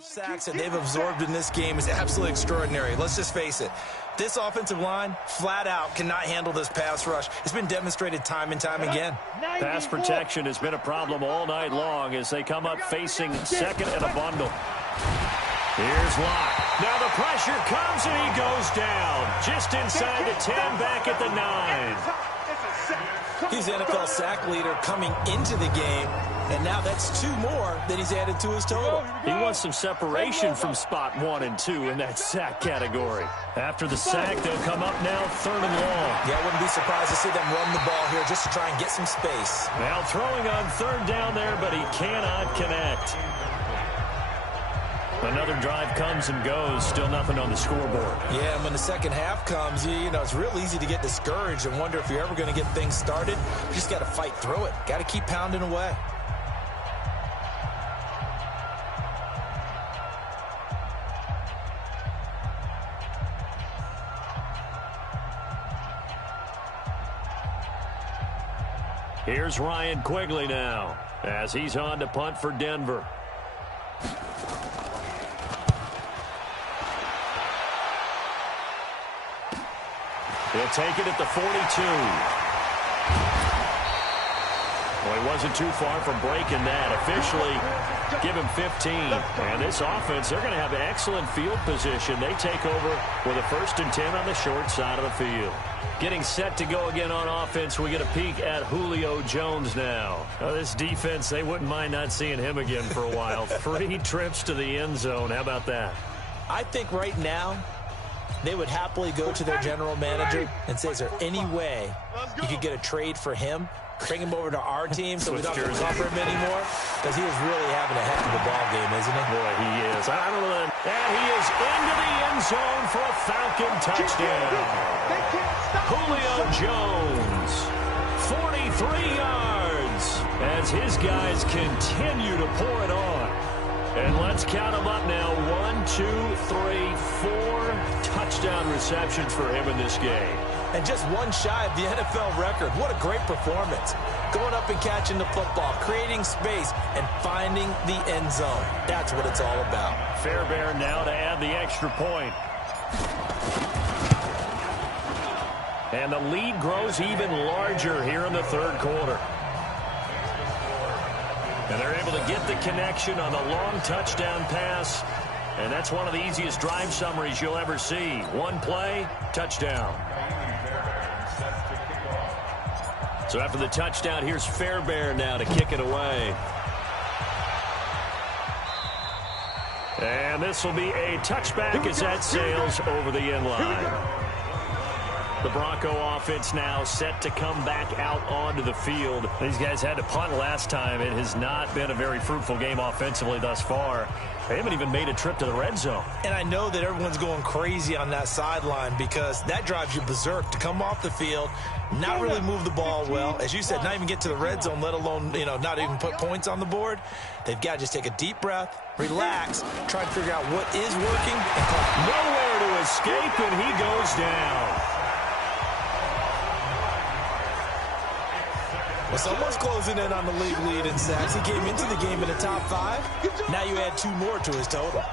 sacks that they've absorbed in this game is absolutely extraordinary. Let's just face it. This offensive line, flat out, cannot handle this pass rush. It's been demonstrated time and time again. Pass protection has been a problem all night long as they come up facing second and a bundle. Here's Locke. Now the pressure comes and he goes down. Just inside the 10, back at the 9. He's the NFL sack leader coming into the game, and now that's 2 more that he's added to his total. He wants some separation from spot 1 and 2 in that sack category. After the sack, they'll come up now 3rd and long. Yeah, I wouldn't be surprised to see them run the ball here just to try and get some space. Now throwing on 3rd down there, but he cannot connect. Another drive comes and goes, still nothing on the scoreboard. Yeah, and when the second half comes, you know, it's real easy to get discouraged and wonder if you're ever going to get things started. You just got to fight through it. Got to keep pounding away. Here's Ryan Quigley now as he's on to punt for Denver. He'll take it at the 42. Well, he wasn't too far from breaking that. Officially, give him 15. And this offense, they're going to have excellent field position. They take over with a 1st and 10 on the short side of the field. Getting set to go again on offense, we get a peek at Julio Jones now. This defense, they wouldn't mind not seeing him again for a while. 3 trips to the end zone. How about that? I think right now, they would happily go to their general manager and say, is there any way you could get a trade for him? Bring him over to our team so we don't have to cover him anymore? Because he is really having a heck of a ball game, isn't he? Boy, he is. I don't know. And he is into the end zone for a Falcon touchdown. Julio Jones, 43 yards, as his guys continue to pour it on. And let's count them up now. 1, 2, 3, 4 touchdown receptions for him in this game. And just 1 shy of the NFL record. What a great performance. Going up and catching the football, creating space, and finding the end zone. That's what it's all about. Fairbairn now to add the extra point. And the lead grows even larger here in the 3rd quarter. And they're able to get the connection on the long touchdown pass. And that's one of the easiest drive summaries you'll ever see. 1 play, touchdown. So after the touchdown, here's Fairbairn now to kick it away. And this will be a touchback as that sails over the end line. The Bronco offense now set to come back out onto the field. These guys had to punt last time. It has not been a very fruitful game offensively thus far. They haven't even made a trip to the red zone. And I know that everyone's going crazy on that sideline because that drives you berserk to come off the field, not really move the ball well. As you said, not even get to the red zone, let alone, not even put points on the board. They've got to just take a deep breath, relax, try to figure out what is working. And nowhere to escape, and he goes down. Well, someone's closing in on the league lead in sacks. He came into the game in the top 5. Now you add 2 more to his total.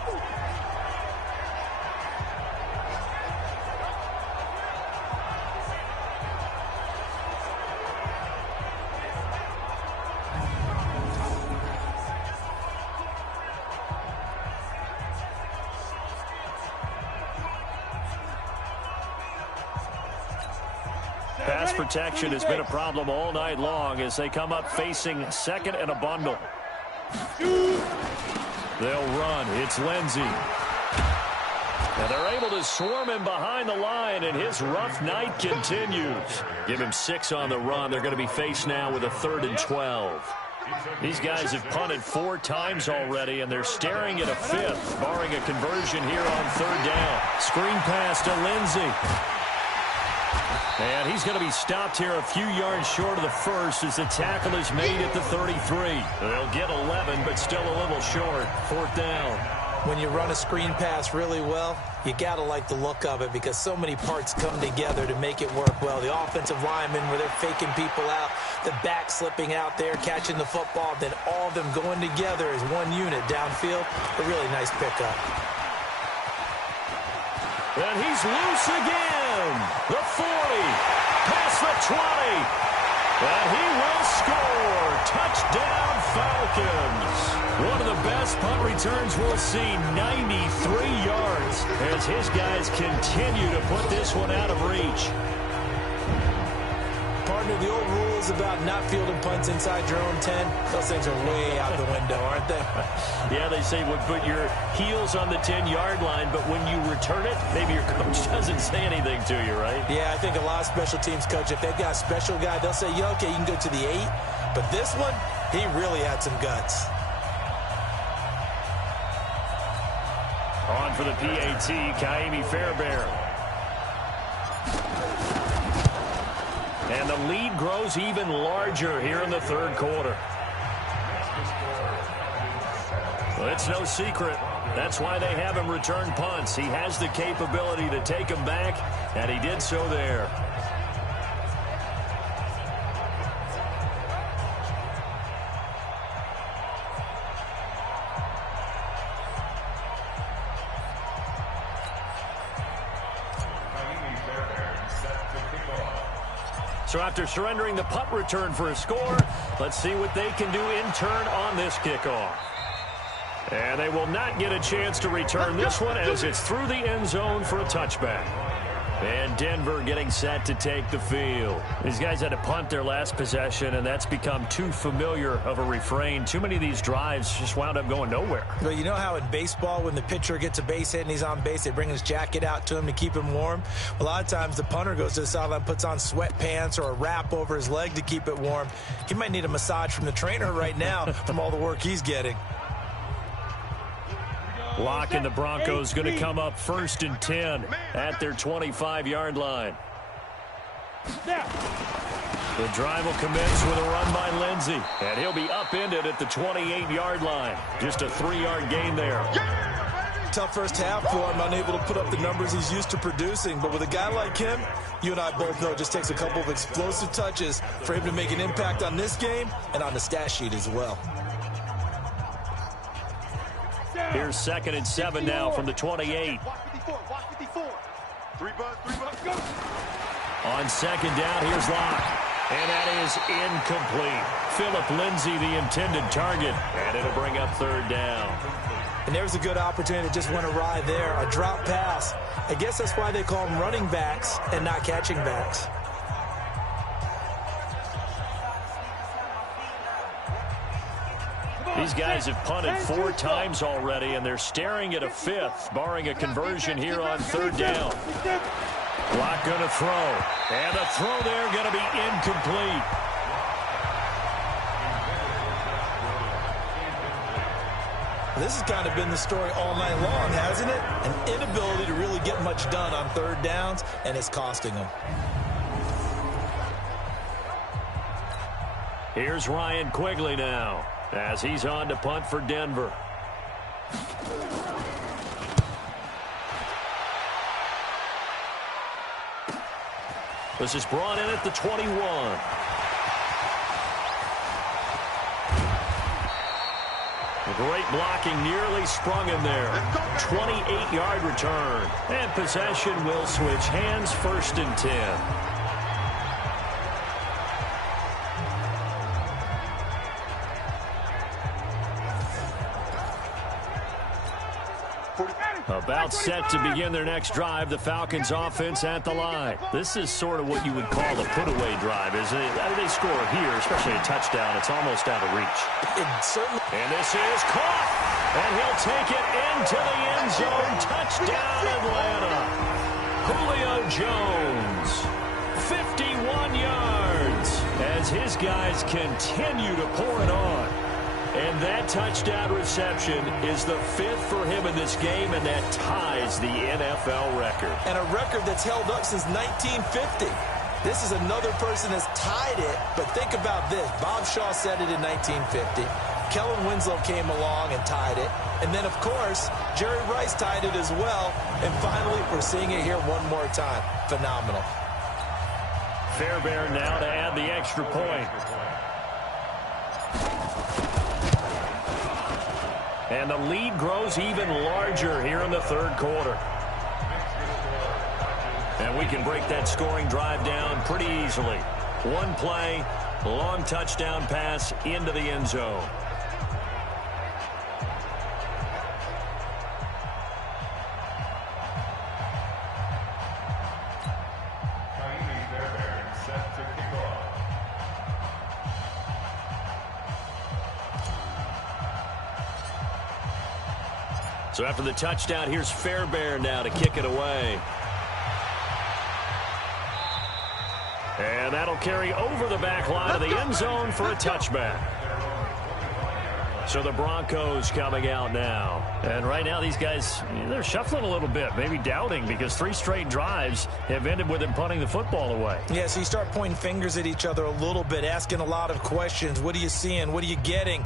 Pass protection has been a problem all night long as they come up facing second and a bundle. They'll run. It's Lindsey. And they're able to swarm him behind the line, and his rough night continues. Give him 6 on the run. They're going to be faced now with a 3rd and 12. These guys have punted 4 times already, and they're staring at a 5th, barring a conversion here on 3rd down. Screen pass to Lindsey. And he's going to be stopped here a few yards short of the first as the tackle is made at the 33. They'll get 11, but still a little short. 4th down. When you run a screen pass really well, you got to like the look of it because so many parts come together to make it work well. The offensive linemen where they're faking people out, the back slipping out there, catching the football, then all of them going together as one unit downfield. A really nice pickup. And he's loose again. The 40, past the 20, and he will score. Touchdown, Falcons. One of the best punt returns we'll see, 93 yards, as his guys continue to put this one out of reach. Partner, the old rules about not fielding punts inside your own 10, those things are way out the window, aren't they? Yeah, they say put your heels on the 10-yard line, but when you return it, maybe your coach doesn't say anything to you, right? Yeah, I think a lot of special teams coach, if they've got a special guy, they'll say, yeah, okay, you can go to the 8. But this one, he really had some guts. On for the PAT, Kaimi Fairbairn. And the lead grows even larger here in the 3rd quarter. Well, it's no secret. That's why they have him return punts. He has the capability to take them back, and he did so there. So after surrendering the punt return for a score, let's see what they can do in turn on this kickoff. And they will not get a chance to return this one as it's through the end zone for a touchback. And Denver getting set to take the field. These guys had to punt their last possession, and that's become too familiar of a refrain. Too many of these drives just wound up going nowhere. Well, you know how in baseball, when the pitcher gets a base hit and he's on base, they bring his jacket out to him to keep him warm? A lot of times the punter goes to the sideline, puts on sweatpants or a wrap over his leg to keep it warm. He might need a massage from the trainer right now from all the work he's getting. Lock and the Broncos going to come up 1st and 10 at their 25-yard line. The drive will commence with a run by Lindsey, and he'll be upended at the 28-yard line. Just a 3-yard gain there. Tough first half for him, unable to put up the numbers he's used to producing. But with a guy like him, you and I both know it just takes a couple of explosive touches for him to make an impact on this game and on the stat sheet as well. Here's 2nd and 7 now from the 28. On 2nd down, here's Locke. And that is incomplete. Phillip Lindsay, the intended target. And it'll bring up 3rd down. And there's a good opportunity that just went awry there. A drop pass. I guess that's why they call them running backs and not catching backs. These guys have punted 4 times already, and they're staring at a 5th, barring a conversion here on 3rd down. Block going to throw. And the throw there going to be incomplete. This has kind of been the story all night long, hasn't it? An inability to really get much done on third downs, and it's costing them. Here's Ryan Quigley now as he's on to punt for Denver. This is brought in at the 21. Great blocking, nearly sprung him there. 28-yard return. And possession will switch hands, 1st and 10. About set to begin their next drive, the Falcons offense at the line. This is sort of what you would call a put-away drive, isn't it? They score here, especially a touchdown. It's almost out of reach. And this is caught, and he'll take it into the end zone. Touchdown, Atlanta. Julio Jones, 51 yards, as his guys continue to pour it on. And that touchdown reception is the 5th for him in this game, and that ties the NFL record. And a record that's held up since 1950. This is another person that's tied it, but think about this. Bob Shaw said it in 1950. Kellen Winslow came along and tied it. And then, of course, Jerry Rice tied it as well. And finally, we're seeing it here one more time. Phenomenal. Fairbairn now to add the extra point. And the lead grows even larger here in the 3rd quarter. And we can break that scoring drive down pretty easily. One play, long touchdown pass into the end zone. Set to kick off. So after the touchdown, here's Fairbairn now to kick it away. And that'll carry over the back line of the end zone for a touchback. So the Broncos coming out now. And right now these guys, they're shuffling a little bit, maybe doubting, because 3 straight drives have ended with them punting the football away. Yeah, so you start pointing fingers at each other a little bit, asking a lot of questions. What are you seeing? What are you getting?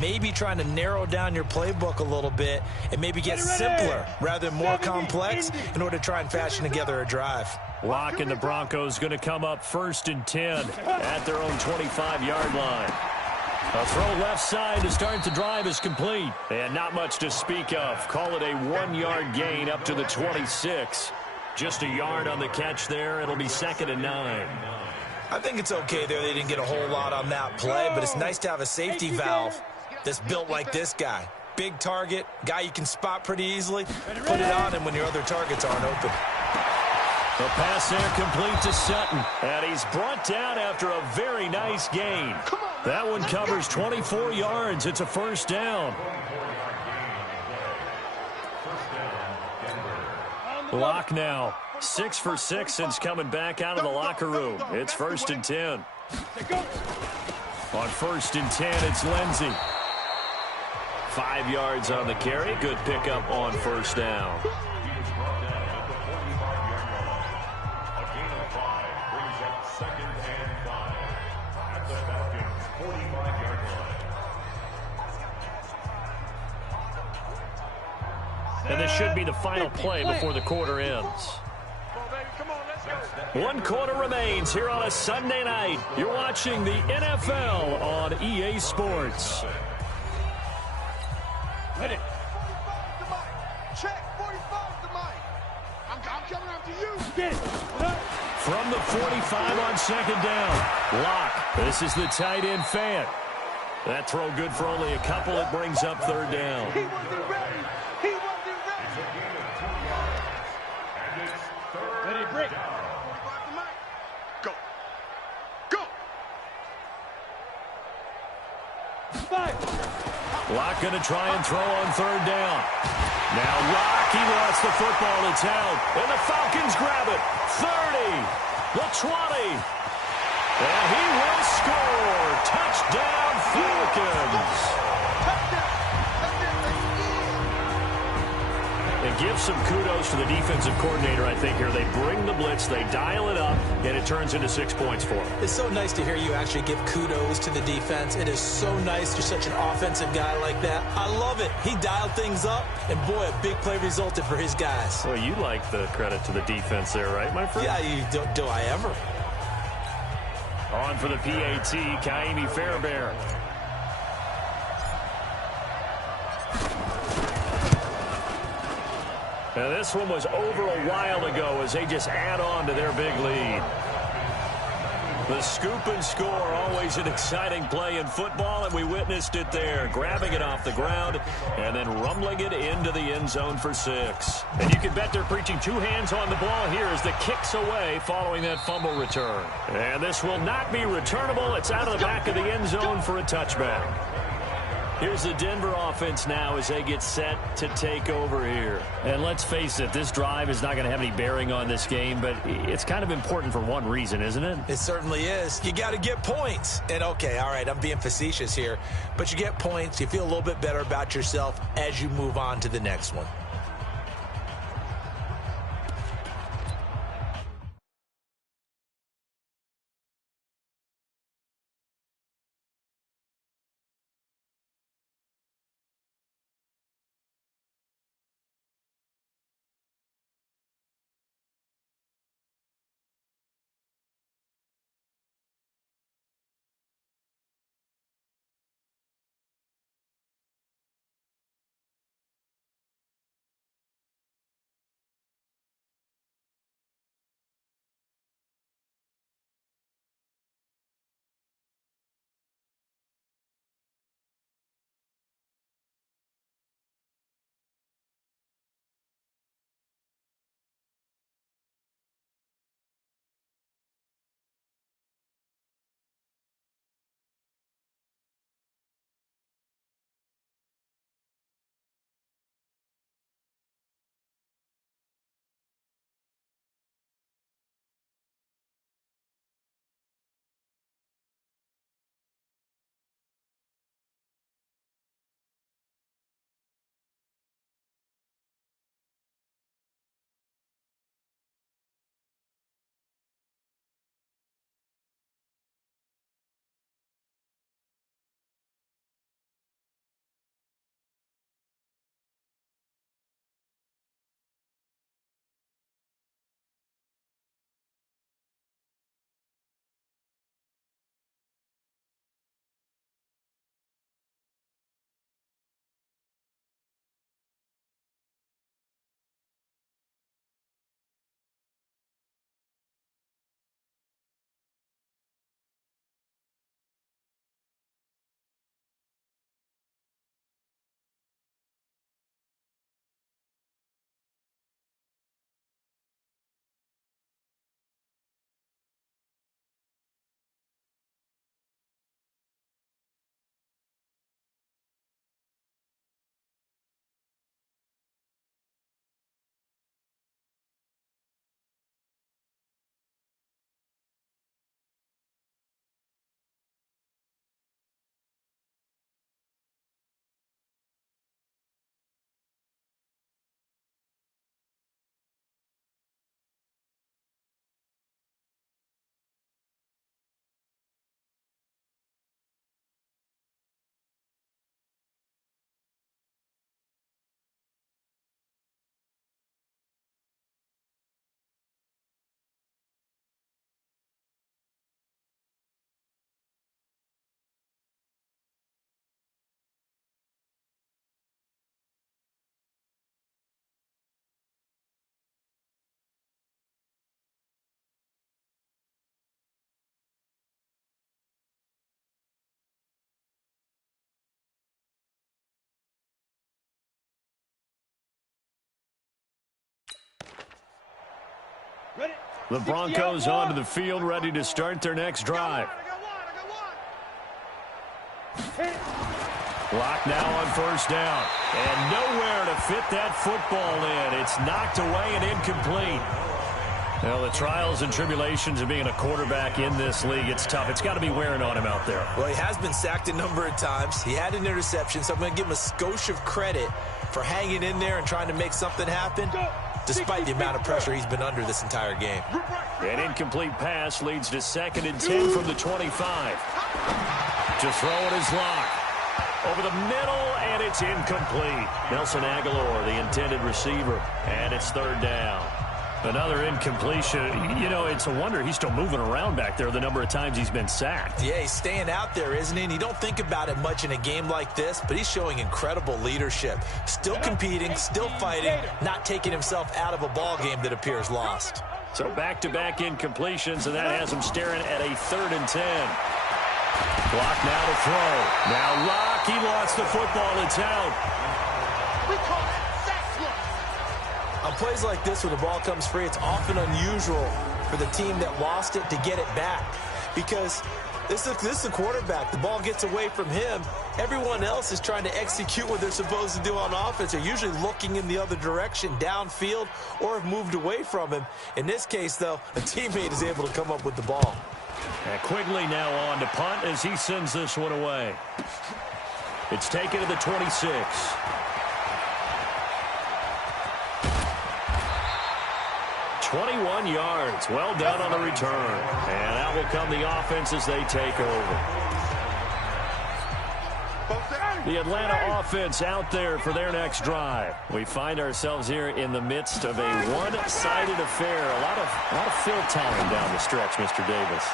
Maybe trying to narrow down your playbook a little bit and maybe get simpler rather than more complex in order to try and fashion together a drive. Locke and the Broncos going to come up 1st and 10 at their own 25-yard line. A throw left side to start the drive is complete. And not much to speak of. Call it a 1-yard gain up to the 26. Just a yard on the catch there. It'll be 2nd and 9. I think it's okay there. They didn't get a whole lot on that play, but it's nice to have a safety valve that's built like this guy. Big target, guy you can spot pretty easily. Put it on him when your other targets aren't open. The pass there complete to Sutton. And he's brought down after a very nice gain. That one covers 24 yards. It's a 1st down. Locke now 6 for 6 since coming back out of the locker room. It's 1st and 10. On 1st and 10, it's Lindsey. 5 yards on the carry. Good pickup on 1st down. And this should be the final play before the quarter ends. 1 quarter remains here on a Sunday night. You're watching the NFL on EA Sports. Ready. Check 45 to Mike. I'm coming after you. Get it. From the 45 on 2nd down. Locke. This is the tight end fan. That throw good for only a couple. It brings up 3rd down. He wasn't ready. He wasn't ready. Ready, break. 45 to Mike. Go. Go. 5. Locke going to try and throw on 3rd down. Now Rocky lost the football. It's held. And the Falcons grab it. 30. The 20. And he will score. Touchdown, Falcons. And give some kudos to the defensive coordinator, I think, here. They bring the blitz, they dial it up, and it turns into 6 points for them. It's so nice to hear you actually give kudos to the defense. It is so nice. You're such an offensive guy like that. I love it. He dialed things up, and boy, a big play resulted for his guys. Well, you like the credit to the defense there, right, my friend? Yeah, do I ever? On for the PAT, Kaimi Fairbairn. Now, this one was over a while ago as they just add on to their big lead. The scoop and score, always an exciting play in football, and we witnessed it there. Grabbing it off the ground and then rumbling it into the end zone for 6. And you can bet they're preaching 2 hands on the ball here as the kick's away following that fumble return. And this will not be returnable. It's out of the back of the end zone for a touchback. Here's the Denver offense now as they get set to take over here. And let's face it, this drive is not going to have any bearing on this game, but it's kind of important for one reason, isn't it? It certainly is. You got to get points. And, okay, all right, I'm being facetious here, but you get points. You feel a little bit better about yourself as you move on to the next one. The Broncos onto the field, ready to start their next drive. Clock now on first down. And nowhere to fit that football in. It's knocked away and incomplete. Well, the trials and tribulations of being a quarterback in this league, it's tough. It's got to be wearing on him out there. Well, he has been sacked a number of times. He had an interception, so I'm going to give him a skosh of credit for hanging in there and trying to make something happen, despite the amount of pressure he's been under this entire game. An incomplete pass leads to 2nd and 10 from the 25. To throw it is Locke. Over the middle, and it's incomplete. Nelson Aguilar, the intended receiver, and it's 3rd down. Another incompletion. You know, it's a wonder he's still moving around back there the number of times he's been sacked. Yeah, he's staying out there, isn't he? And you don't think about it much in a game like this, but he's showing incredible leadership. Still competing, still fighting, not taking himself out of a ball game that appears lost. So back-to-back incompletions, and that has him staring at a 3rd and 10. Clock now to throw. Now Locke, he lost the football. It's out. We call that sack. On plays like this where the ball comes free, it's often unusual for the team that lost it to get it back. Because this is the quarterback. The ball gets away from him. Everyone else is trying to execute what they're supposed to do on offense. They're usually looking in the other direction, downfield, or have moved away from him. In this case, though, a teammate is able to come up with the ball. And Quigley now on to punt as he sends this one away. It's taken to the 26. 21 yards. Well done on the return. And out will come the offense as they take over. The Atlanta offense out there for their next drive. We find ourselves here in the midst of a one-sided affair. A lot of fill time down the stretch, Mr. Davis.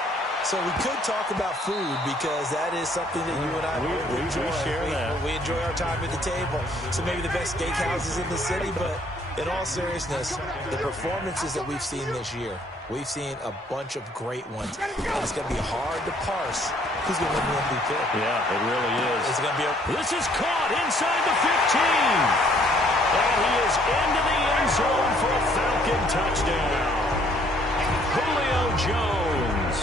So we could talk about food because that is something that you and I enjoy. We share that. We enjoy our time at the table. So maybe the best steakhouses in the city, but in all seriousness, the performances that we've seen this year, we've seen a bunch of great ones. It's going to be hard to parse who's going to win the MVP. Yeah, it really is. It's going to be This is caught inside the 15. And he is into the end zone for a Falcon touchdown. Julio Jones,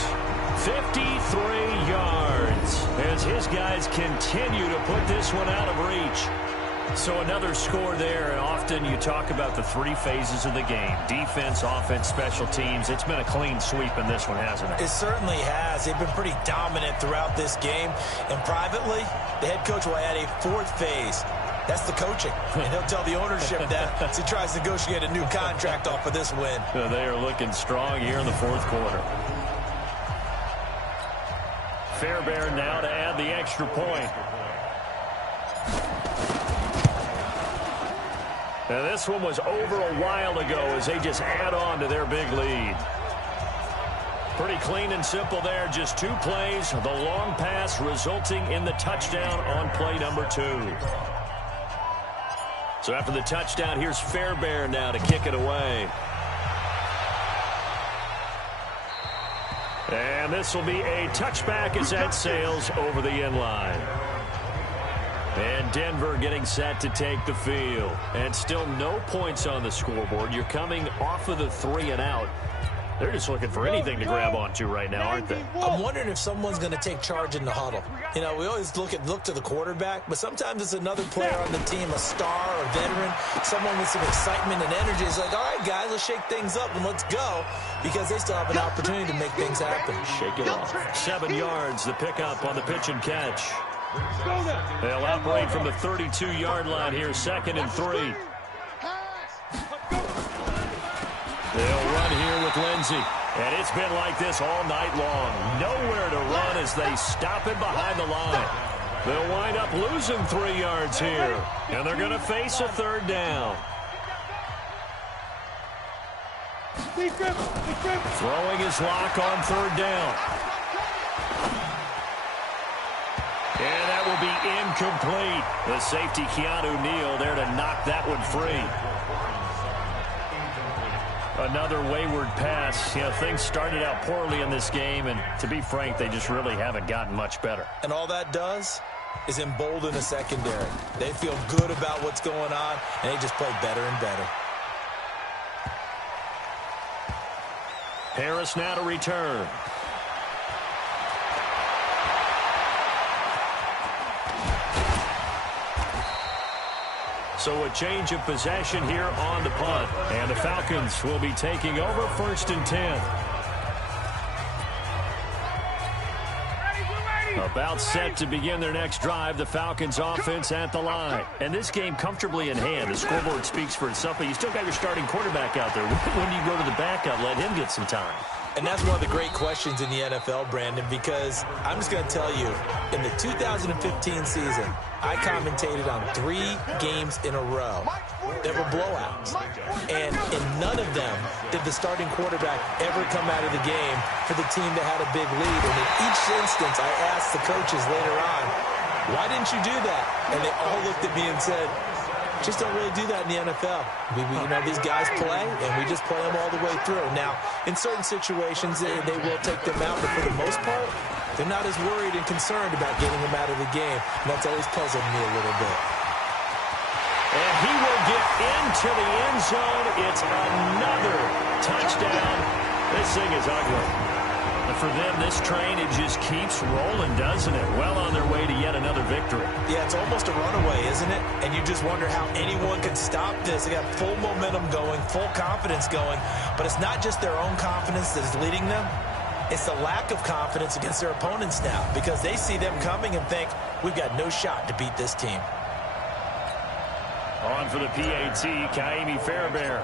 53 yards, as his guys continue to put this one out of reach. So another score there, and often you talk about the 3 phases of the game. Defense, offense, special teams. It's been a clean sweep in this one, hasn't it? It certainly has. They've been pretty dominant throughout this game. And privately, the head coach will add a 4th phase. That's the coaching. And he'll tell the ownership that as he tries to negotiate a new contract off of this win. So they are looking strong here in the 4th quarter. Fairbairn now to add the extra point. Now this one was over a while ago as they just add on to their big lead. Pretty clean and simple there. Just 2 plays. The long pass resulting in the touchdown on play number 2. So after the touchdown, here's Fairbairn now to kick it away. And this will be a touchback as that sails over the end line. And Denver getting set to take the field. And still no points on the scoreboard. You're coming off of the 3 and out. They're just looking for anything to grab onto right now, aren't they? I'm wondering if someone's going to take charge in the huddle. You know, we always look to the quarterback, but sometimes it's another player on the team, a star or veteran, someone with some excitement and energy. It's like, all right, guys, let's shake things up and let's go, because they still have an opportunity to make things happen. Shake it off. 7 yards, the pickup on the pitch and catch. They'll operate from the 32-yard line here, 2nd and 3. They'll run here with Lindsey. And it's been like this all night long. Nowhere to run as they stop him behind the line. They'll wind up losing 3 yards here. And they're going to face a 3rd down. Throwing his lock on 3rd down. And that will be incomplete. The safety, Keanu Neal, there to knock that one free. Another wayward pass. You know, things started out poorly in this game, and to be frank, they just really haven't gotten much better. And all that does is embolden the secondary. They feel good about what's going on, and they just play better and better. Harris now to return. So a change of possession here on the punt. And the Falcons will be taking over 1st and 10. About set to begin their next drive, the Falcons offense at the line. And this game comfortably in hand. The scoreboard speaks for itself, but you still got your starting quarterback out there. When do you go to the backup, let him get some time? And that's one of the great questions in the NFL, Brandon, because I'm just going to tell you, in the 2015 season, I commentated on 3 games in a row that were blowouts. And in none of them did the starting quarterback ever come out of the game for the team that had a big lead. And in each instance, I asked the coaches later on, why didn't you do that? And they all looked at me and said, just don't really do that in the NFL. These guys play, and we just play them all the way through. Now, in certain situations, they will take them out, but for the most part, they're not as worried and concerned about getting them out of the game. And that's always puzzled me a little bit. And he will get into the end zone. It's another touchdown. This thing is ugly. And for them, this train, it just keeps rolling, doesn't it? Well on their way to yet another victory. Yeah, it's almost a runaway, isn't it? And you just wonder how anyone can stop this. They got full momentum going, full confidence going. But it's not just their own confidence that is leading them. It's the lack of confidence against their opponents now, because they see them coming and think, we've got no shot to beat this team. On for the PAT, Kaimi Fairbairn.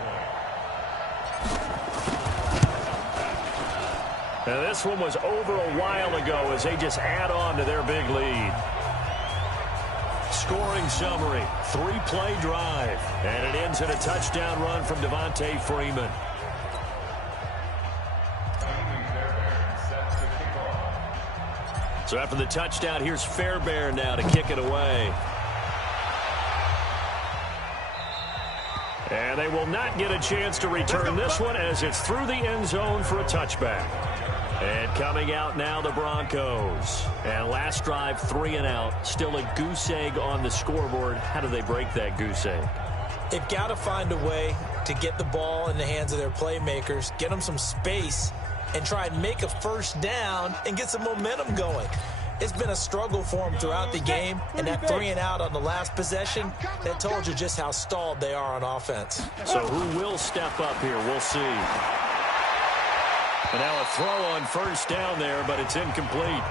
Now this one was over a while ago as they just add on to their big lead. Scoring summary, 3-play drive. And it ends in a touchdown run from Devontae Freeman. So after the touchdown, here's Fairbairn now to kick it away. And they will not get a chance to return this one as it's through the end zone for a touchback. And coming out now, the Broncos. And last drive, 3 and out. Still a goose egg on the scoreboard. How do they break that goose egg? They've got to find a way to get the ball in the hands of their playmakers, get them some space, and try and make a first down and get some momentum going. It's been a struggle for them throughout the game, and that 3 and out on the last possession, that told you just how stalled they are on offense. So who will step up here? We'll see. And now a throw on first down there, but it's incomplete.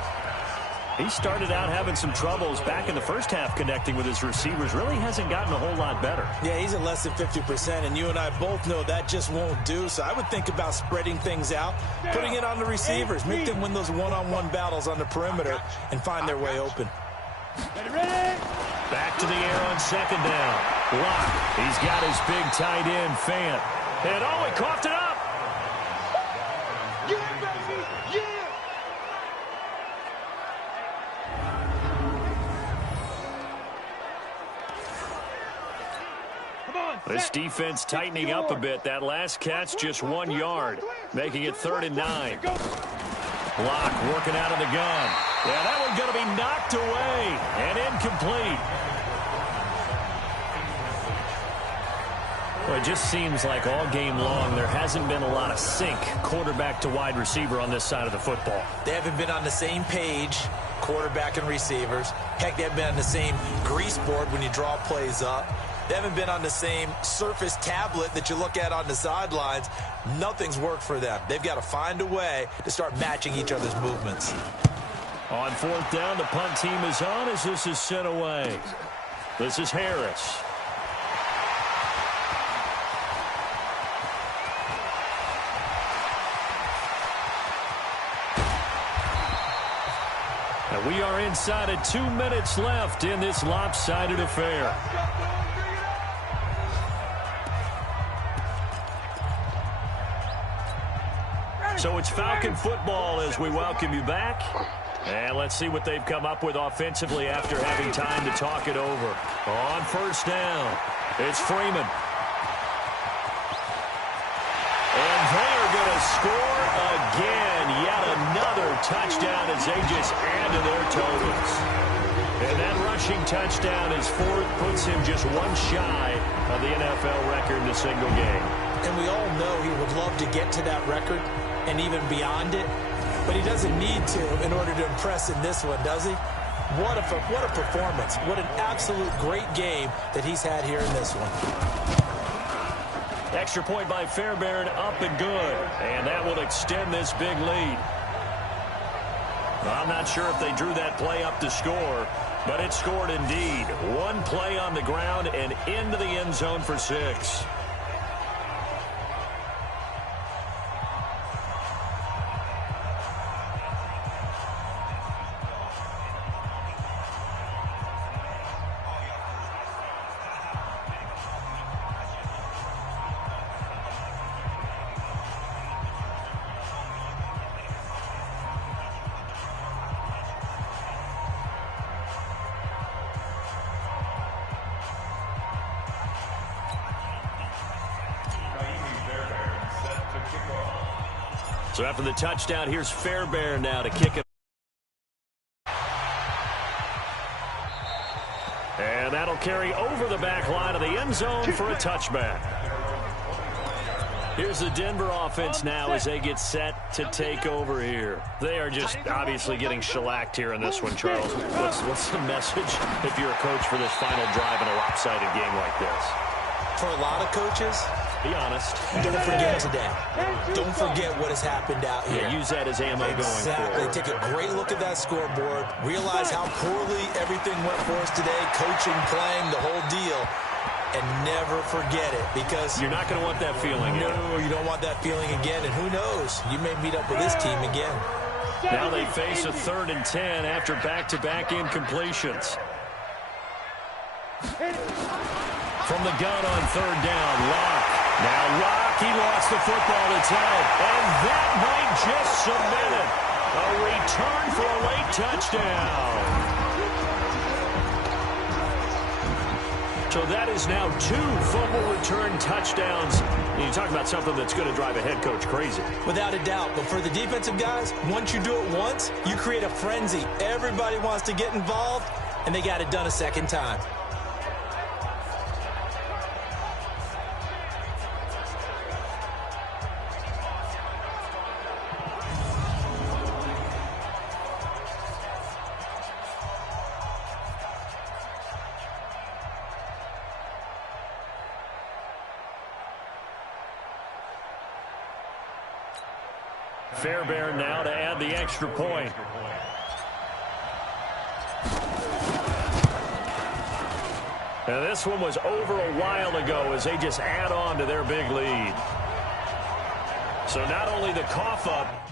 He started out having some troubles back in the first half connecting with his receivers. Really hasn't gotten a whole lot better. Yeah, he's at less than 50%, and you and I both know that just won't do. So I would think about spreading things out, putting it on the receivers, make them win those one-on-one battles on the perimeter, and find their way open. Back to the air on second down. Lock. He's got his big tight end, Fant. And oh, he coughed it up. This defense tightening up a bit. That last catch, just 1 yard, making it 3rd and 9. Block working out of the gun. Yeah, that one's going to be knocked away and incomplete. Well, it just seems like all game long there hasn't been a lot of sync quarterback to wide receiver on this side of the football. They haven't been on the same page, quarterback and receivers. Heck, they haven't been on the same grease board when you draw plays up. They haven't been on the same Surface tablet that you look at on the sidelines. Nothing's worked for them. They've got to find a way to start matching each other's movements. On 4th down, the punt team is on as this is sent away. This is Harris. And we are inside of 2 minutes left in this lopsided affair. So it's Falcon football as we welcome you back. And let's see what they've come up with offensively after having time to talk it over. On 1st down, it's Freeman. And they are going to score again. Yet another touchdown as they just add to their totals. And that rushing touchdown is 4th, puts him just 1 shy of the NFL record in a single game. And we all know he would love to get to that record and even beyond it, but he doesn't need to in order to impress in this one, does he? What a performance. What an absolute great game that he's had here in this one. Extra point by Fairbairn, up and good. And that will extend this big lead. I'm not sure if they drew that play up to score, but it scored indeed. One play on the ground and into the end zone for 6. So after the touchdown, here's Fairbairn now to kick it. And that'll carry over the back line of the end zone for a touchback. Here's the Denver offense now as they get set to take over here. They are just obviously getting shellacked here in this one, Charles. What's the message if you're a coach for this final drive in a lopsided game like this? For a lot of coaches, be honest. don't forget today. Don't forget what has happened out here. Yeah, use that as ammo going forward. Take a great look at that scoreboard. Realize how poorly everything went for us today. Coaching, playing, the whole deal. And never forget it, because you're not going to want that feeling again. No, you don't want that feeling again. And who knows? You may meet up with this team again. Now they face a 3rd and 10 after back-to-back incompletions. From the gun on 3rd down, Locke. Now Locke, he lost the football. It's out. And that might just cement it. A return for a late touchdown. So that is now 2 fumble return touchdowns. You talk about something that's going to drive a head coach crazy. Without a doubt. But for the defensive guys, once you do it once, you create a frenzy. Everybody wants to get involved, and they got it done a second time. Fairbairn now to add the extra point. Now this one was over a while ago as they just add on to their big lead. So not only the cough up,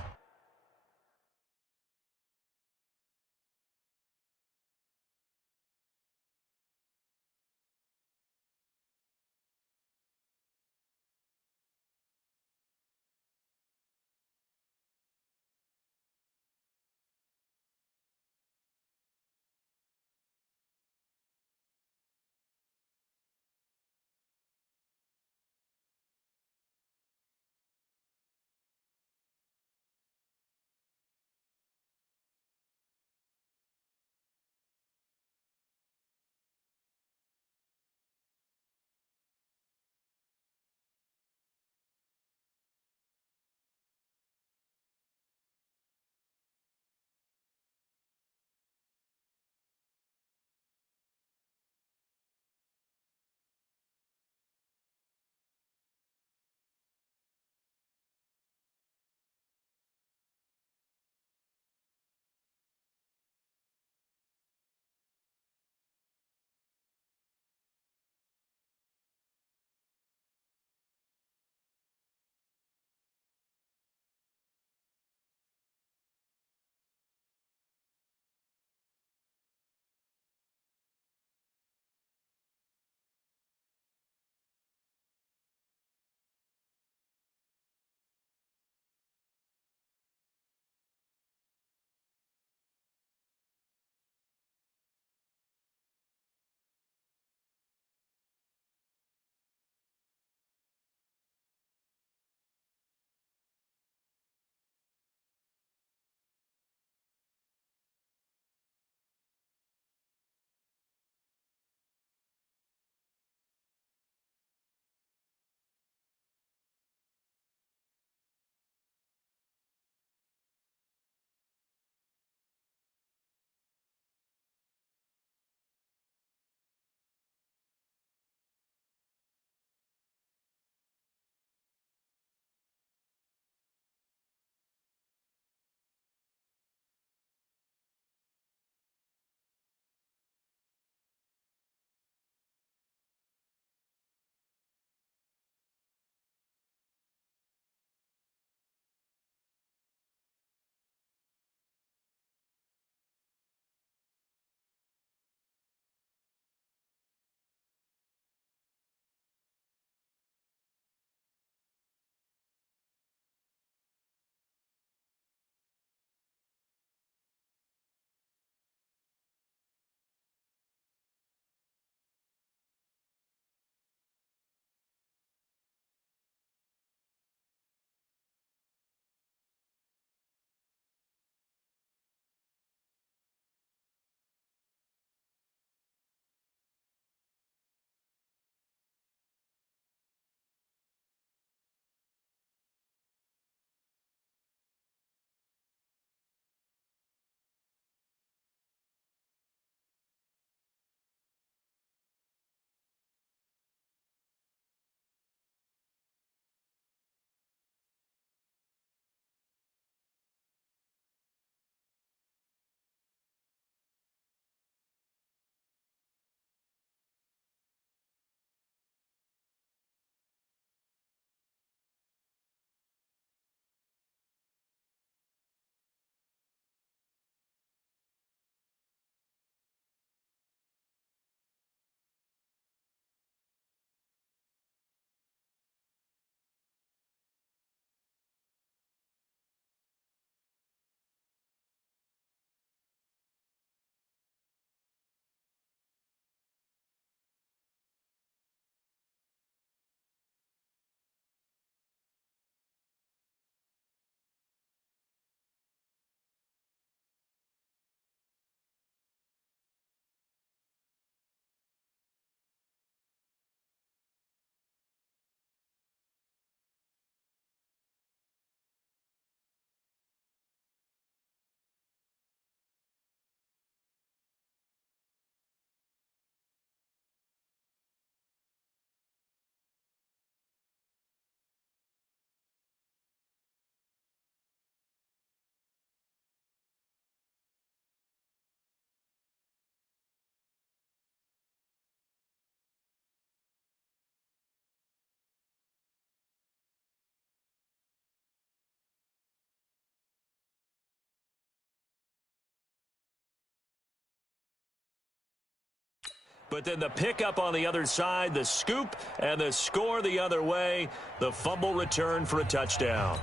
But then the pickup on the other side, the scoop, and the score the other way. The fumble return for a touchdown.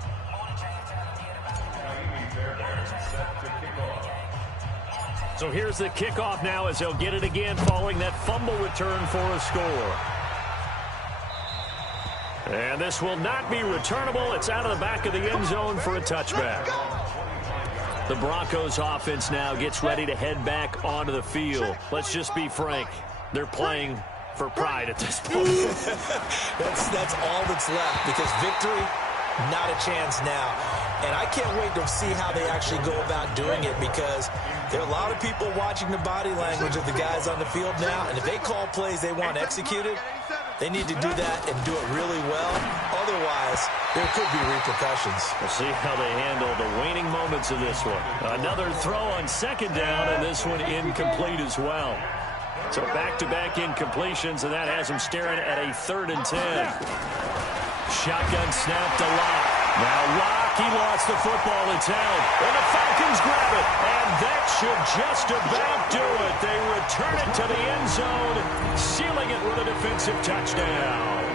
So here's the kickoff now as they'll get it again following that fumble return for a score. And this will not be returnable. It's out of the back of the end zone for a touchback. The Broncos offense now gets ready to head back onto the field. Let's just be frank. They're playing for pride at this point. That's all that's left, because victory, not a chance now. And I can't wait to see how they actually go about doing it, because there are a lot of people watching the body language of the guys on the field now. And if they call plays they want executed, they need to do that and do it really well. Otherwise, there could be repercussions. We'll see how they handle the waning moments of this one. Another throw on second down, and this one incomplete as well. So back-to-back incompletions, and that has him staring at a 3rd and 10. Shotgun snap to Locke. Now Locke, he lost the football. It's held. And the Falcons grab it. And that should just about do it. They return it to the end zone, sealing it with a defensive touchdown.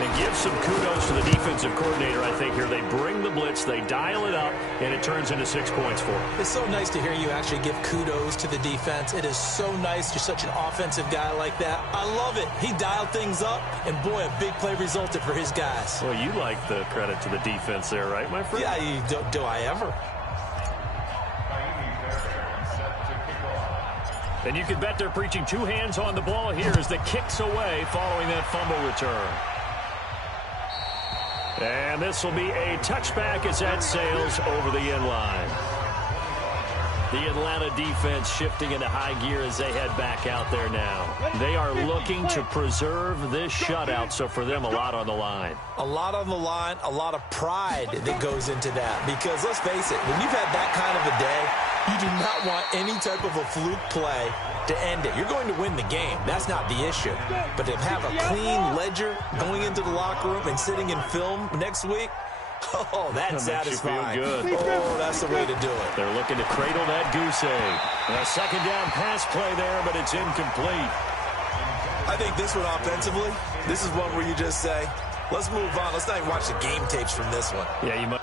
And give some kudos to the defensive coordinator, I think, here. They bring the blitz, they dial it up, and it turns into 6 points for them. It's so nice to hear you actually give kudos to the defense. It is so nice. You're such an offensive guy like that. I love it. He dialed things up, and boy, a big play resulted for his guys. Well, you like the credit to the defense there, right, my friend? Yeah, do I ever? And you can bet they're preaching 2 hands on the ball here as the kick's away following that fumble return. And this will be a touchback as that sails over the end line. The Atlanta defense shifting into high gear as they head back out there now. They are looking to preserve this shutout, so for them, a lot on the line. A lot on the line, a lot of pride that goes into that. Because let's face it, when you've had that kind of a day, you do not want any type of a fluke play to end it. You're going to win the game. That's not the issue. But to have a clean ledger going into the locker room and sitting in film next week, oh, that's satisfying. Feel good. Oh, that's the way to do it. They're looking to cradle that goose egg. A second down pass play there, but it's incomplete. I think this one offensively, this is one where you just say, let's move on. Let's not even watch the game tapes from this one. Yeah, you might.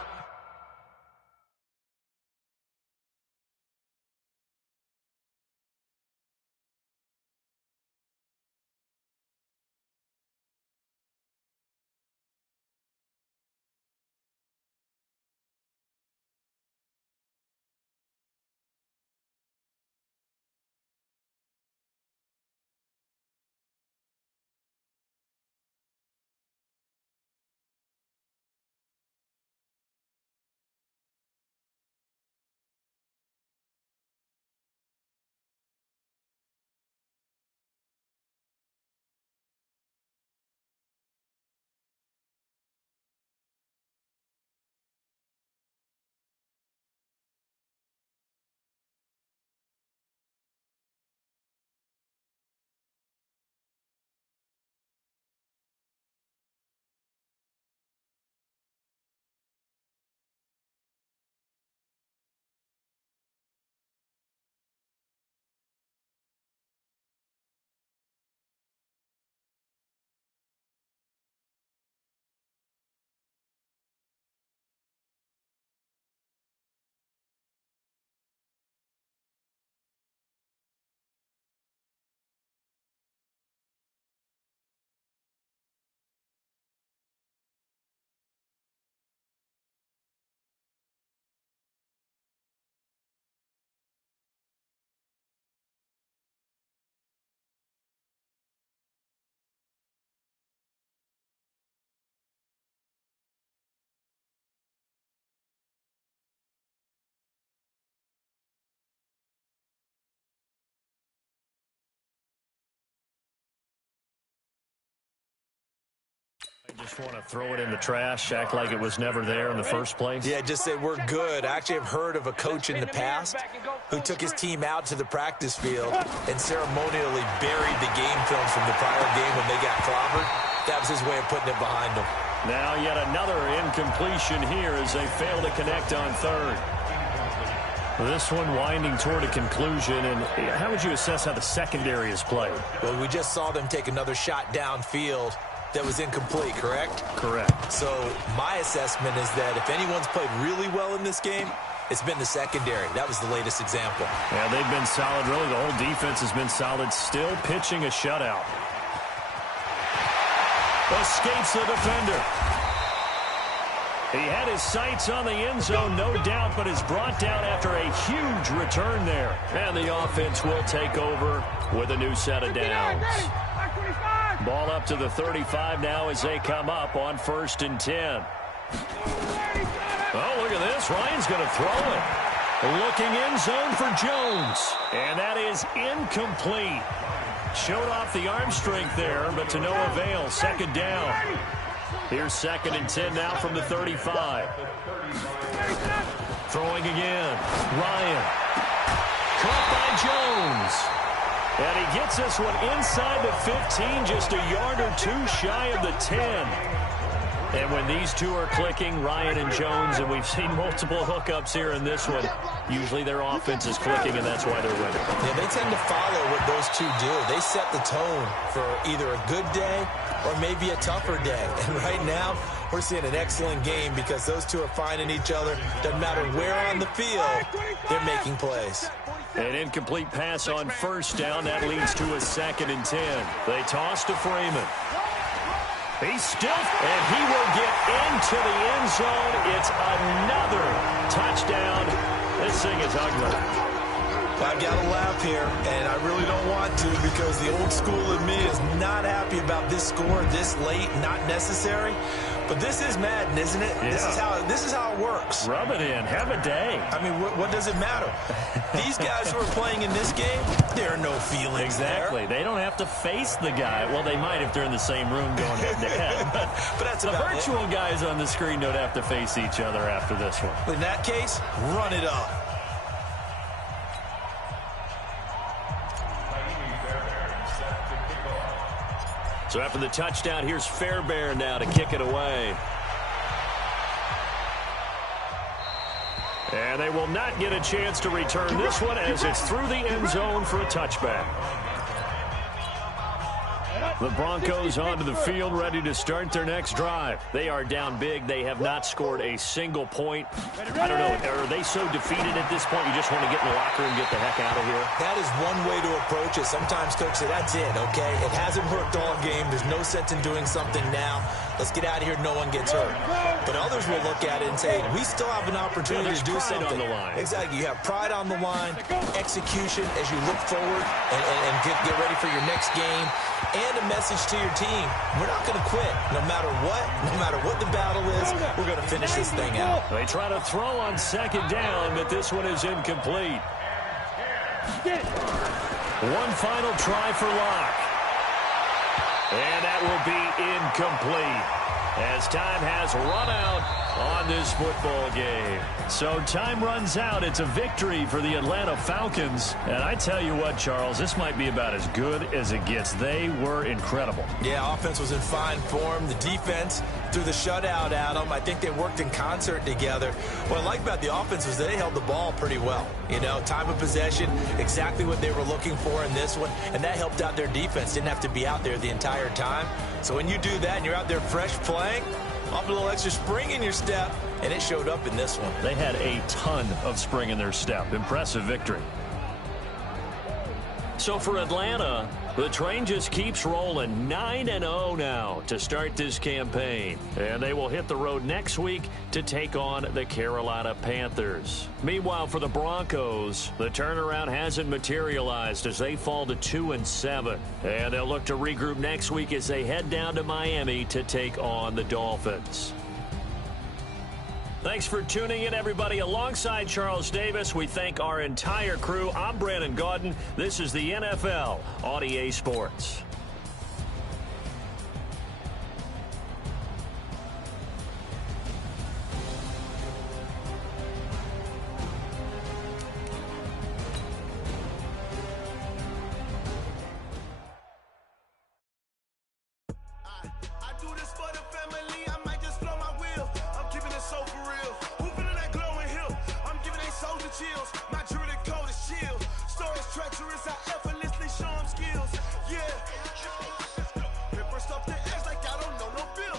I just want to throw it in the trash, act like it was never there in the first place. Yeah, just say we're good. I actually have heard of a coach in the past who took his team out to the practice field and ceremonially buried the game films from the prior game when they got clobbered. That was his way of putting it behind them. Now yet another incompletion here as they fail to connect on third. This one winding toward a conclusion, and how would you assess how the secondary has played? Well, we just saw them take another shot downfield that was incomplete, correct? Correct. So my assessment is that if anyone's played really well in this game, it's been the secondary. That was the latest example. Yeah, they've been solid. Really, the whole defense has been solid. Still pitching a shutout. Escapes the defender. He had his sights on the end zone, no doubt, but is brought down after a huge return there. And the offense will take over with a new set of downs. Ball up to the 35 now as they come up on 1st and 10. Oh, look at this. Ryan's going to throw it. Looking end zone for Jones. And that is incomplete. Showed off the arm strength there, but to no avail. 2nd down. Here's 2nd and 10 now from the 35. Throwing again. Ryan. Caught by Jones. And he gets this one inside the 15, just a yard or two shy of the 10. And when these two are clicking, Ryan and Jones, and we've seen multiple hookups here in this one, usually their offense is clicking, and that's why they're winning. Yeah, they tend to follow what those two do. They set the tone for either a good day or maybe a tougher day. And right now, we're seeing an excellent game because those two are finding each other. Doesn't matter where on the field, they're making plays. An incomplete pass on 1st down. That leads to a 2nd and 10. They toss to Freeman. He's still, and he will get into the end zone. It's another touchdown. This thing is ugly. I've got to laugh here, and I really don't want to because the old school in me is not happy about this score this late, not necessary. But this is Madden, isn't it? Yeah. This is how it works. Rub it in. Have a day. I mean, what does it matter? These guys who are playing in this game, there are no feelings exactly. there. They don't have to face the guy. Well, they might if they're in the same room going head to head. But that's the about virtual guys on the screen don't have to face each other after this one. In that case, run it up. So after the touchdown, here's Fairbairn now to kick it away. And they will not get a chance to return this one as it's through the end zone for a touchback. The Broncos onto the field, ready to start their next drive. They are down big. They have not scored a single point. I don't know, are they so defeated at this point you just want to get in the locker and get the heck out of here? That is one way to approach it. Sometimes coaches say, that's it, okay? It hasn't worked all game. There's no sense in doing something now. Let's get out of here. No one gets hurt. But others will look at it and say, we still have an opportunity to do something. On the line. Exactly. You have pride on the line, execution as you look forward and get ready for your next game, and a message to your team. We're not going to quit. No matter what the battle is, we're going to finish this thing out. They try to throw on 2nd down, but this one is incomplete. One final try for Locke. And that will be incomplete as time has run out on this football game. So time runs out. It's a victory for the Atlanta Falcons. And I tell you what, Charles, this might be about as good as it gets. They were incredible. Yeah, offense was in fine form. The defense threw the shutout at them. I think they worked in concert together. What I like about the offense was they held the ball pretty well. You know, time of possession, exactly what they were looking for in this one. And that helped out their defense. Didn't have to be out there the entire time. So when you do that and you're out there fresh playing, off a little extra spring in your step, and it showed up in this one. They had a ton of spring in their step. Impressive victory. So for Atlanta, the train just keeps rolling. 9-0 now to start this campaign. And they will hit the road next week to take on the Carolina Panthers. Meanwhile, for the Broncos, the turnaround hasn't materialized as they fall to 2-7. And they'll look to regroup next week as they head down to Miami to take on the Dolphins. Thanks for tuning in, everybody. Alongside Charles Davis, we thank our entire crew. I'm Brandon Gaudin. This is the NFL on EA Sports. So for real, who feeling that glowing hill? I'm giving they soldier chills. treacherous, I effortlessly show them skills. Yeah. Pepper stuff the edge like I don't know no feel.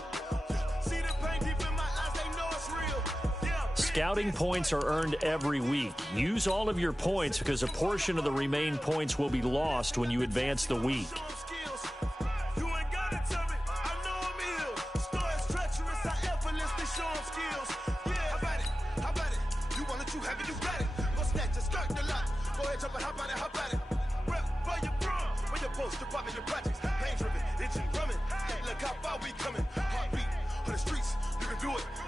See the pain deep in my eyes, they know it's real. Yeah. Scouting points are earned every week. Use all of your points because a portion of the remaining points will be lost when you advance the week. You ain't gotta tell me, I know I'm ill. Story is treacherous, I effortlessly show them skills. Yeah. How about it? You want it, you have it, you got it. Go snatch it, start the lot. Go ahead, jump it, hop on it, hop on it. Rep where you from, where you post, you're popping your projects. Pain driven, itching, drumming. Look how far we coming. Heartbeat on the streets, you can do it.